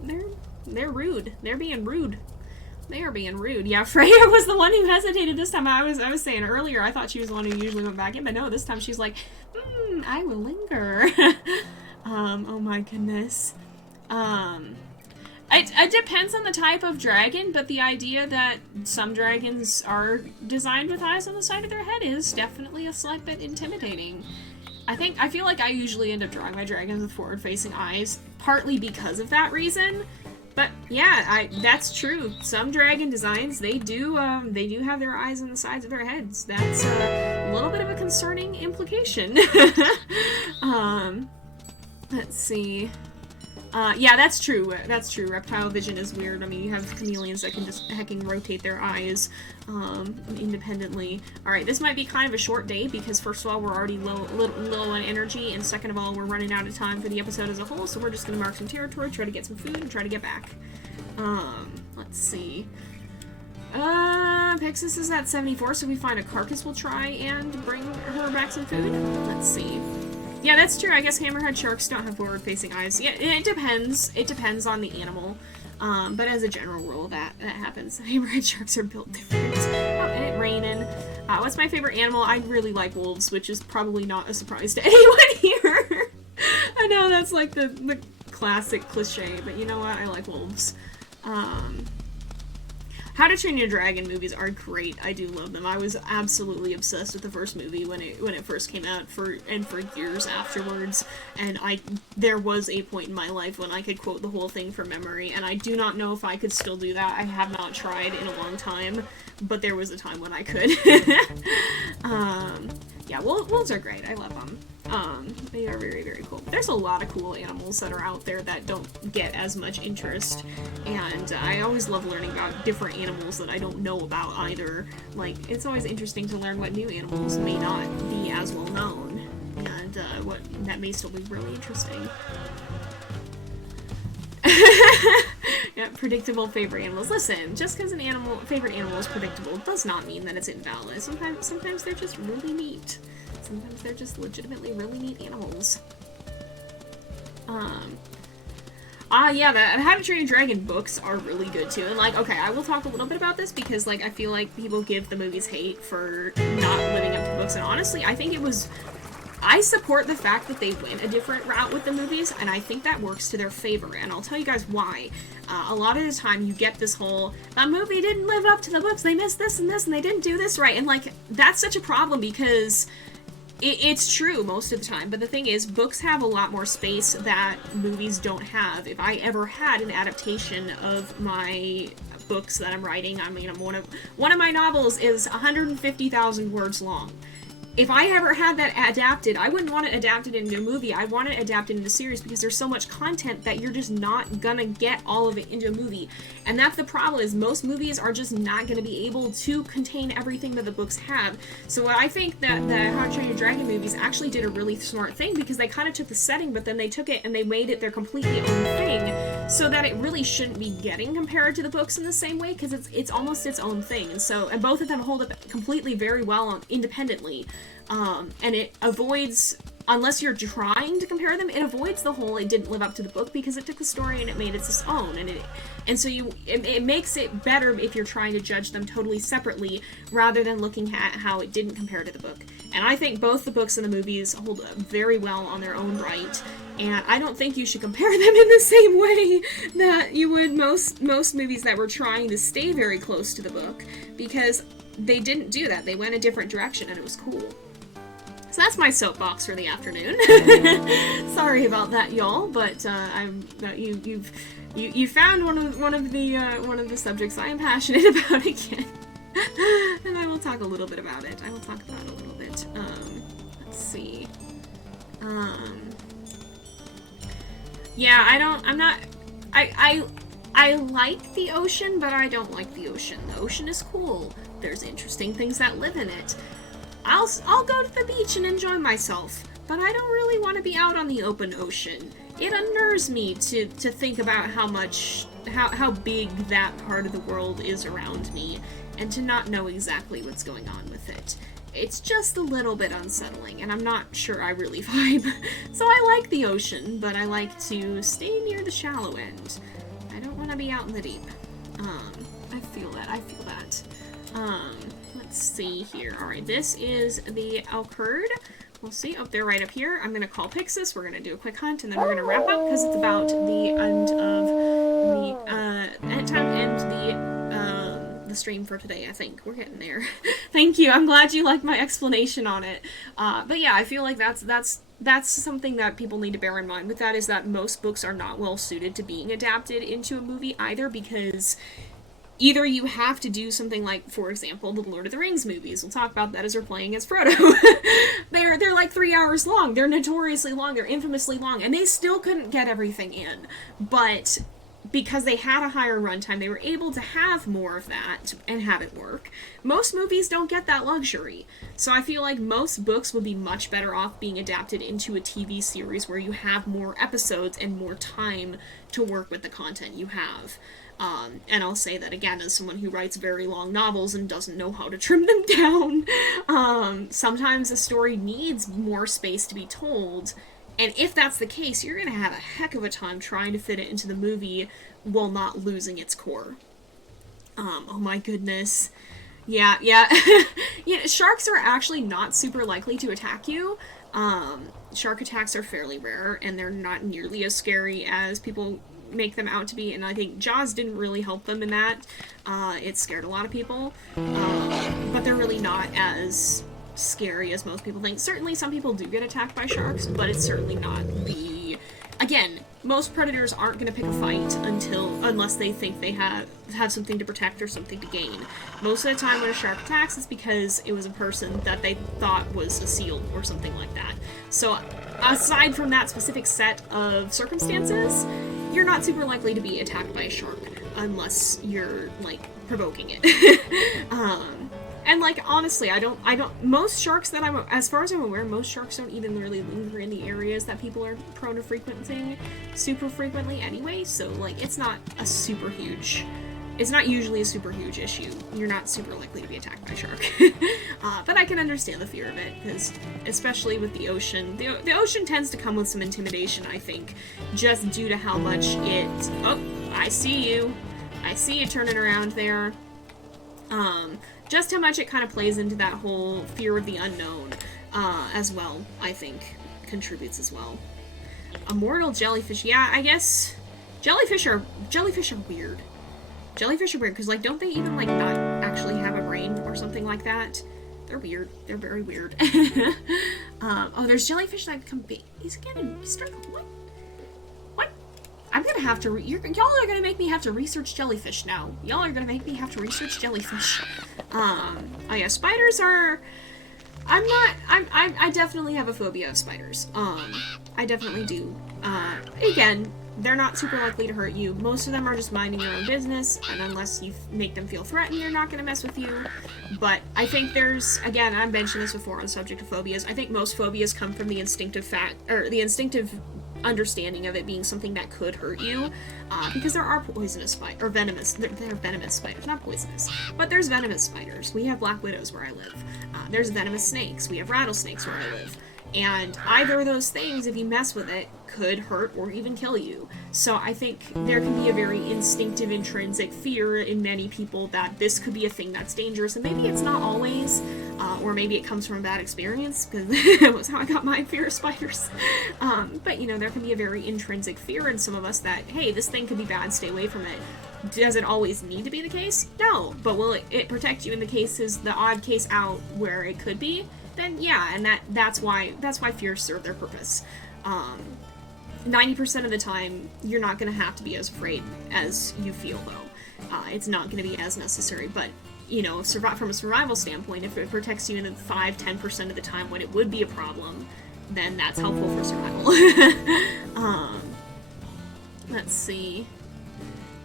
rude. They're being rude. They are being rude. Yeah, Freya was the one who hesitated this time. I was saying earlier, I thought she was the one who usually went back in, but no, this time she's like, I will linger. Oh my goodness. It depends on the type of dragon, but the idea that some dragons are designed with eyes on the side of their head is definitely a slight bit intimidating. I feel like I usually end up drawing my dragons with forward-facing eyes, partly because of that reason. But yeah, that's true. Some dragon designs, they do have their eyes on the sides of their heads. That's a little bit of a concerning implication. Let's see. Yeah, that's true. That's true. Reptile vision is weird. I mean, you have chameleons that can just hecking rotate their eyes independently. Alright, this might be kind of a short day because first of all, we're already low on energy, and second of all, we're running out of time for the episode as a whole, so we're just gonna mark some territory, try to get some food, and try to get back. Let's see. Pyxis is at 74, so we find a carcass, we'll try and bring her back some food. Let's see. Yeah, that's true. I guess hammerhead sharks don't have forward-facing eyes. Yeah, it depends. It depends on the animal. But as a general rule, that happens. Hammerhead sharks are built different. Oh, and it's raining. What's my favorite animal? I really like wolves, which is probably not a surprise to anyone here. I know that's like the classic cliche, but you know what? I like wolves. How to Train Your Dragon movies are great. I do love them. I was absolutely obsessed with the first movie when it first came out for years afterwards. And there was a point in my life when I could quote the whole thing from memory, and I do not know if I could still do that. I have not tried in a long time, but there was a time when I could. Yeah, wolves are great. I love them. They are very, very cool. But there's a lot of cool animals that are out there that don't get as much interest, and I always love learning about different animals that I don't know about either. Like, it's always interesting to learn what new animals may not be as well known, and what that may still be really interesting. Yeah, predictable favorite animals. Listen, just because favorite animal is predictable does not mean that it's invalid. Sometimes they're just really neat. Sometimes they're just legitimately really neat animals. Yeah, the How to Train Your Dragon books are really good too. And like, okay, I will talk a little bit about this because like I feel like people give the movies hate for not living up to the books, and honestly, I support the fact that they went a different route with the movies, and I think that works to their favor, and I'll tell you guys why. A lot of the time you get this whole, that movie didn't live up to the books, they missed this, and they didn't do this right, and like, that's such a problem because it's true most of the time, but the thing is, books have a lot more space that movies don't have. If I ever had an adaptation of my books that I'm writing, I mean, one of my novels is 150,000 words long. If I ever had that adapted, I wouldn't want it adapted into a movie. I want it adapted into a series because there's so much content that you're just not gonna get all of it into a movie. And that's the problem, is most movies are just not gonna be able to contain everything that the books have. So I think that the How to Train Your Dragon movies actually did a really smart thing because they kind of took the setting, but then they took it and they made it their completely own thing, so that it really shouldn't be getting compared to the books in the same way, because it's almost its own thing. And both of them hold up completely very well independently. And it avoids, unless you're trying to compare them, it avoids the whole it didn't live up to the book, because it took the story and it made it its own, and so it makes it better if you're trying to judge them totally separately rather than looking at how it didn't compare to the book. And I think both the books and the movies hold up very well on their own right, and I don't think you should compare them in the same way that you would most movies that were trying to stay very close to the book, because they didn't do that. They went a different direction and it was cool. So that's my soapbox for the afternoon. Sorry about that, y'all, but you found one of the subjects I am passionate about again, and I will talk a little bit about it. Let's see. Yeah, I like the ocean, but I don't like the ocean. The ocean is cool. There's interesting things that live in it. I'll go to the beach and enjoy myself, but I don't really want to be out on the open ocean. It unnerves me to think about how big that part of the world is around me, and to not know exactly what's going on with it. It's just a little bit unsettling, and I'm not sure I really vibe. So I like the ocean, but I like to stay near the shallow end. I don't want to be out in the deep. I feel that. Let's see here. Alright, this is the Alcurd. We'll see. Oh, they're right up here. I'm going to call Pyxis. We're going to do a quick hunt, and then we're going to wrap up, because it's about the end of the time to end the stream for today, I think. We're getting there. Thank you. I'm glad you liked my explanation on it. But yeah, I feel like that's something that people need to bear in mind with that, is that most books are not well suited to being adapted into a movie either, because either you have to do something like, for example, the Lord of the Rings movies. We'll talk about that as we're playing as Frodo. They're like 3 hours long. They're notoriously long. They're infamously long. And they still couldn't get everything in. But because they had a higher runtime, they were able to have more of that and have it work. Most movies don't get that luxury. So I feel like most books would be much better off being adapted into a TV series where you have more episodes and more time to work with the content you have. And I'll say that again as someone who writes very long novels and doesn't know how to trim them down. Sometimes a story needs more space to be told, and if that's the case, you're gonna have a heck of a time trying to fit it into the movie while not losing its core. Oh my goodness. Yeah. Yeah, sharks are actually not super likely to attack you. Shark attacks are fairly rare, and they're not nearly as scary as people make them out to be, and I think Jaws didn't really help them in that. It scared a lot of people, but they're really not as scary as most people think. Certainly some people do get attacked by sharks, but it's certainly not the... Again, most predators aren't going to pick a fight unless they think they have something to protect or something to gain. Most of the time when a shark attacks, it's because it was a person that they thought was a seal or something like that. So aside from that specific set of circumstances, you're not super likely to be attacked by a shark unless you're, like, provoking it. And, like, honestly, most sharks that as far as I'm aware, most sharks don't even really linger in the areas that people are prone to frequenting super frequently anyway, so, like, it's not usually a super huge issue. You're not super likely to be attacked by a shark. But I can understand the fear of it, because especially with the ocean, the ocean tends to come with some intimidation, I think, just due to how much it... Oh, I see you turning around there. Just how much it kind of plays into that whole fear of the unknown, as well, I think, contributes as well. Immortal jellyfish, yeah, I guess jellyfish are weird. Jellyfish are weird, because, like, don't they even, like, not actually have a brain or something like that? They're weird. They're very weird. Oh, there's jellyfish that can be... He's struggling. What? I'm gonna have to... Y'all are gonna make me have to research jellyfish now. Y'all are gonna make me have to research jellyfish. Oh yeah, spiders are... I definitely have a phobia of spiders. I definitely do. Again, they're not super likely to hurt you. Most of them are just minding their own business, and unless you make them feel threatened, they're not gonna mess with you. But I think there's... Again, I've mentioned this before on the subject of phobias. I think most phobias come from the instinctive understanding of it being something that could hurt you, because there are poisonous spiders, or venomous, they're venomous spiders, not poisonous, but there's venomous spiders. We have black widows where I live. There's venomous snakes. We have rattlesnakes where I live. And either of those things, if you mess with it, could hurt or even kill you. So I think there can be a very instinctive, intrinsic fear in many people that this could be a thing that's dangerous, and maybe it's not always, or maybe it comes from a bad experience, because that was how I got my fear of spiders. But, you know, there can be a very intrinsic fear in some of us that, hey, this thing could be bad, stay away from it. Does it always need to be the case? No. But will it protect you in the odd case out where it could be? Then yeah, and that's why fears serve their purpose. 90% of the time, you're not going to have to be as afraid as you feel, though. It's not going to be as necessary, but, you know, from a survival standpoint, if it protects you in the 5-10% of the time when it would be a problem, then that's helpful for survival. Let's see.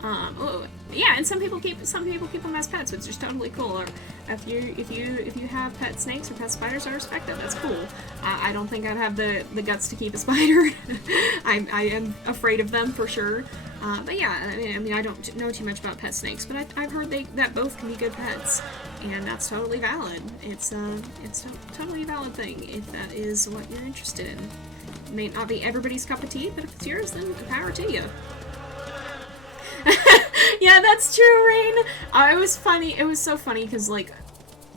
Oh, yeah, and some people keep them as pets, which is totally cool. Or if you have pet snakes or pet spiders, I respect that. That's cool. I don't think I'd have the guts to keep a spider. I am afraid of them for sure. But yeah, I mean, I don't know too much about pet snakes, but I've heard that both can be good pets, and that's totally valid. It's a totally valid thing if that is what you're interested in. It may not be everybody's cup of tea, but if it's yours, then power to you. Yeah, that's true, Rain. It was funny. It was so funny because, like,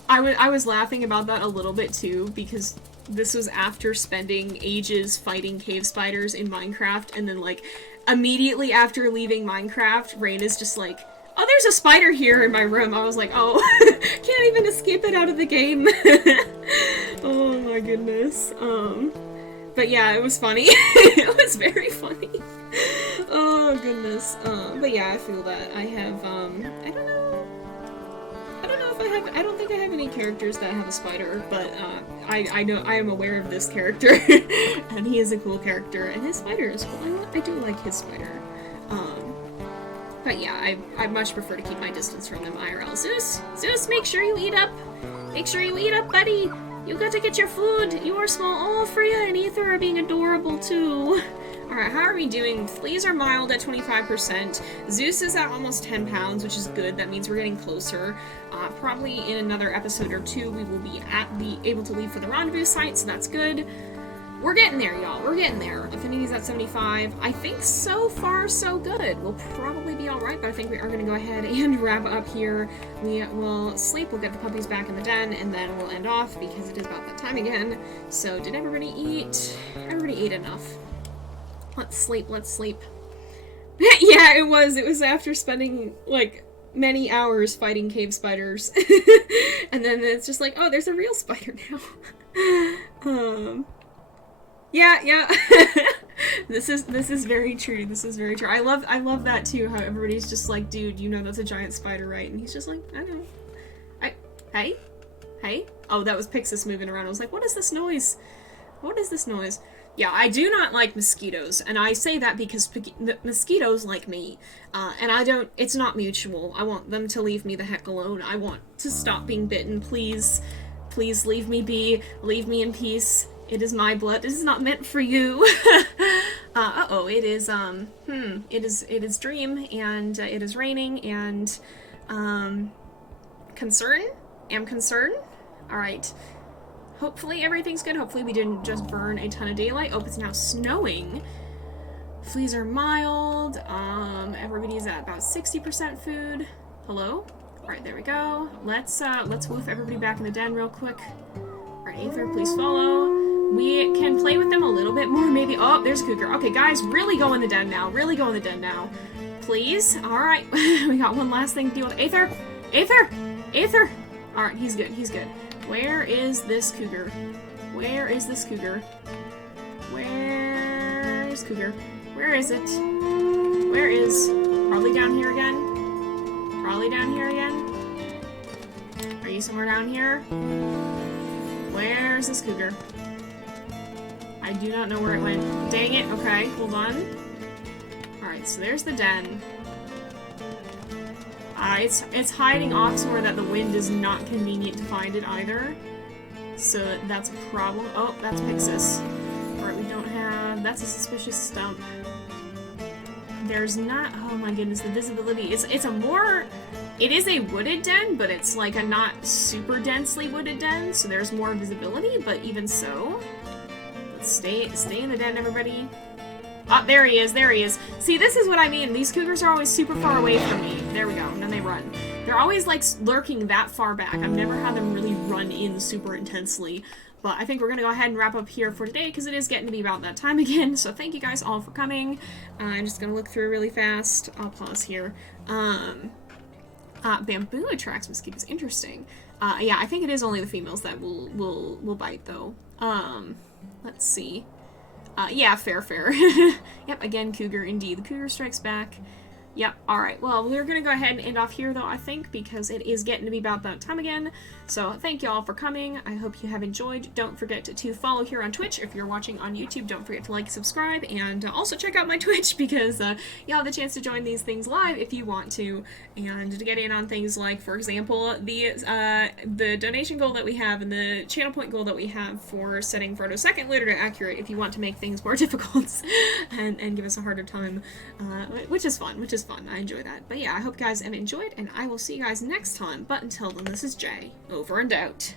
I was laughing about that a little bit too, because this was after spending ages fighting cave spiders in Minecraft, and then, like, immediately after leaving Minecraft, Rain is just like, oh, there's a spider here in my room. I was like, oh, can't even escape it out of the game. Oh my goodness. But yeah, it was funny. It was very funny. Oh goodness. But yeah, I feel that. I have, I don't know if I have, I don't think I have any characters that have a spider, but, I know, I am aware of this character, and he is a cool character, and his spider is cool. I do like his spider. But yeah, I much prefer to keep my distance from them IRL. Zeus, make sure you eat up! Make sure you eat up, buddy! You got to get your food! You are small. Oh, Freya and Aether are being adorable, too. Alright, how are we doing? Fleas are mild at 25%. Zeus is at almost 10 pounds, which is good. That means we're getting closer. Probably in another episode or two, we will be able to leave for the rendezvous site, so that's good. We're getting there, y'all. We're getting there. Affinity's at 75. I think so far, so good. We'll probably be alright, but I think we are going to go ahead and wrap up here. We will sleep. We'll get the puppies back in the den, and then we'll end off because it is about that time again. So, did everybody eat? Everybody ate enough. Let's sleep. Let's sleep. Yeah, it was after spending, like, many hours fighting cave spiders. And then it's just like, oh, there's a real spider now. Yeah. This is very true. This is very true. I love that too, how everybody's just like, dude, you know that's a giant spider, right? And he's just like, I know. Hey? Oh, that was Pyxis moving around. I was like, what is this noise? What is this noise? Yeah, I do not like mosquitoes, and I say that because mosquitoes like me, and it's not mutual. I want them to leave me the heck alone. I want to stop being bitten, please. Please leave me be. Leave me in peace. It is my blood. This is not meant for you. Uh-oh, it is, it is Dream, and it is raining, and, concern? Am concerned? Alright. Hopefully everything's good. Hopefully we didn't just burn a ton of daylight. Oh, it's now snowing. Fleas are mild. Everybody's at about 60% food. Hello? Alright, there we go. Let's woof everybody back in the den real quick. Alright, Aether, please follow. We can play with them a little bit more, maybe. Oh, there's Cougar. Okay, guys, really go in the den now. Really go in the den now. Please? Alright, we got one last thing to deal with. Aether! Alright, he's good. Where is this Cougar? Where is this Cougar? Where is Cougar? Where is it? Where is... Probably down here again? Probably down here again? Are you somewhere down here? Where's this Cougar? I do not know where it went. Dang it. Okay, hold on. Alright, so there's the den. It's hiding off somewhere that the wind is not convenient to find it either. So that's a problem. Oh, that's Pyxis. Alright, we don't have... That's a suspicious stump. There's not... Oh my goodness, the visibility. It's a more... It is a wooded den, but it's like a not super densely wooded den, so there's more visibility, but even so... Let's stay in the den, everybody. Oh, there he is. See, this is what I mean. These cougars are always super far away from me. There we go, and then they run. They're always, like, lurking that far back. I've never had them really run in super intensely. But I think we're gonna go ahead and wrap up here for today, because it is getting to be about that time again. So thank you guys all for coming. I'm just gonna look through really fast. I'll pause here. Bamboo attracts mosquitoes. Interesting. Yeah, I think it is only the females that will bite, though. Let's see. Yeah, fair. Yep, again, cougar, indeed. The cougar strikes back. Yep, alright. Well, we're gonna go ahead and end off here, though, I think, because it is getting to be about that time again. So, thank you all for coming. I hope you have enjoyed. Don't forget to follow here on Twitch. If you're watching on YouTube, don't forget to like, subscribe, and also check out my Twitch, because you'll have the chance to join these things live if you want to, and to get in on things like, for example, the donation goal that we have and the channel point goal that we have for setting Frodo's second letter to accurate if you want to make things more difficult and give us a harder time, which is fun. I enjoy that. But yeah, I hope you guys have enjoyed, and I will see you guys next time. But until then, this is Jay, over and out.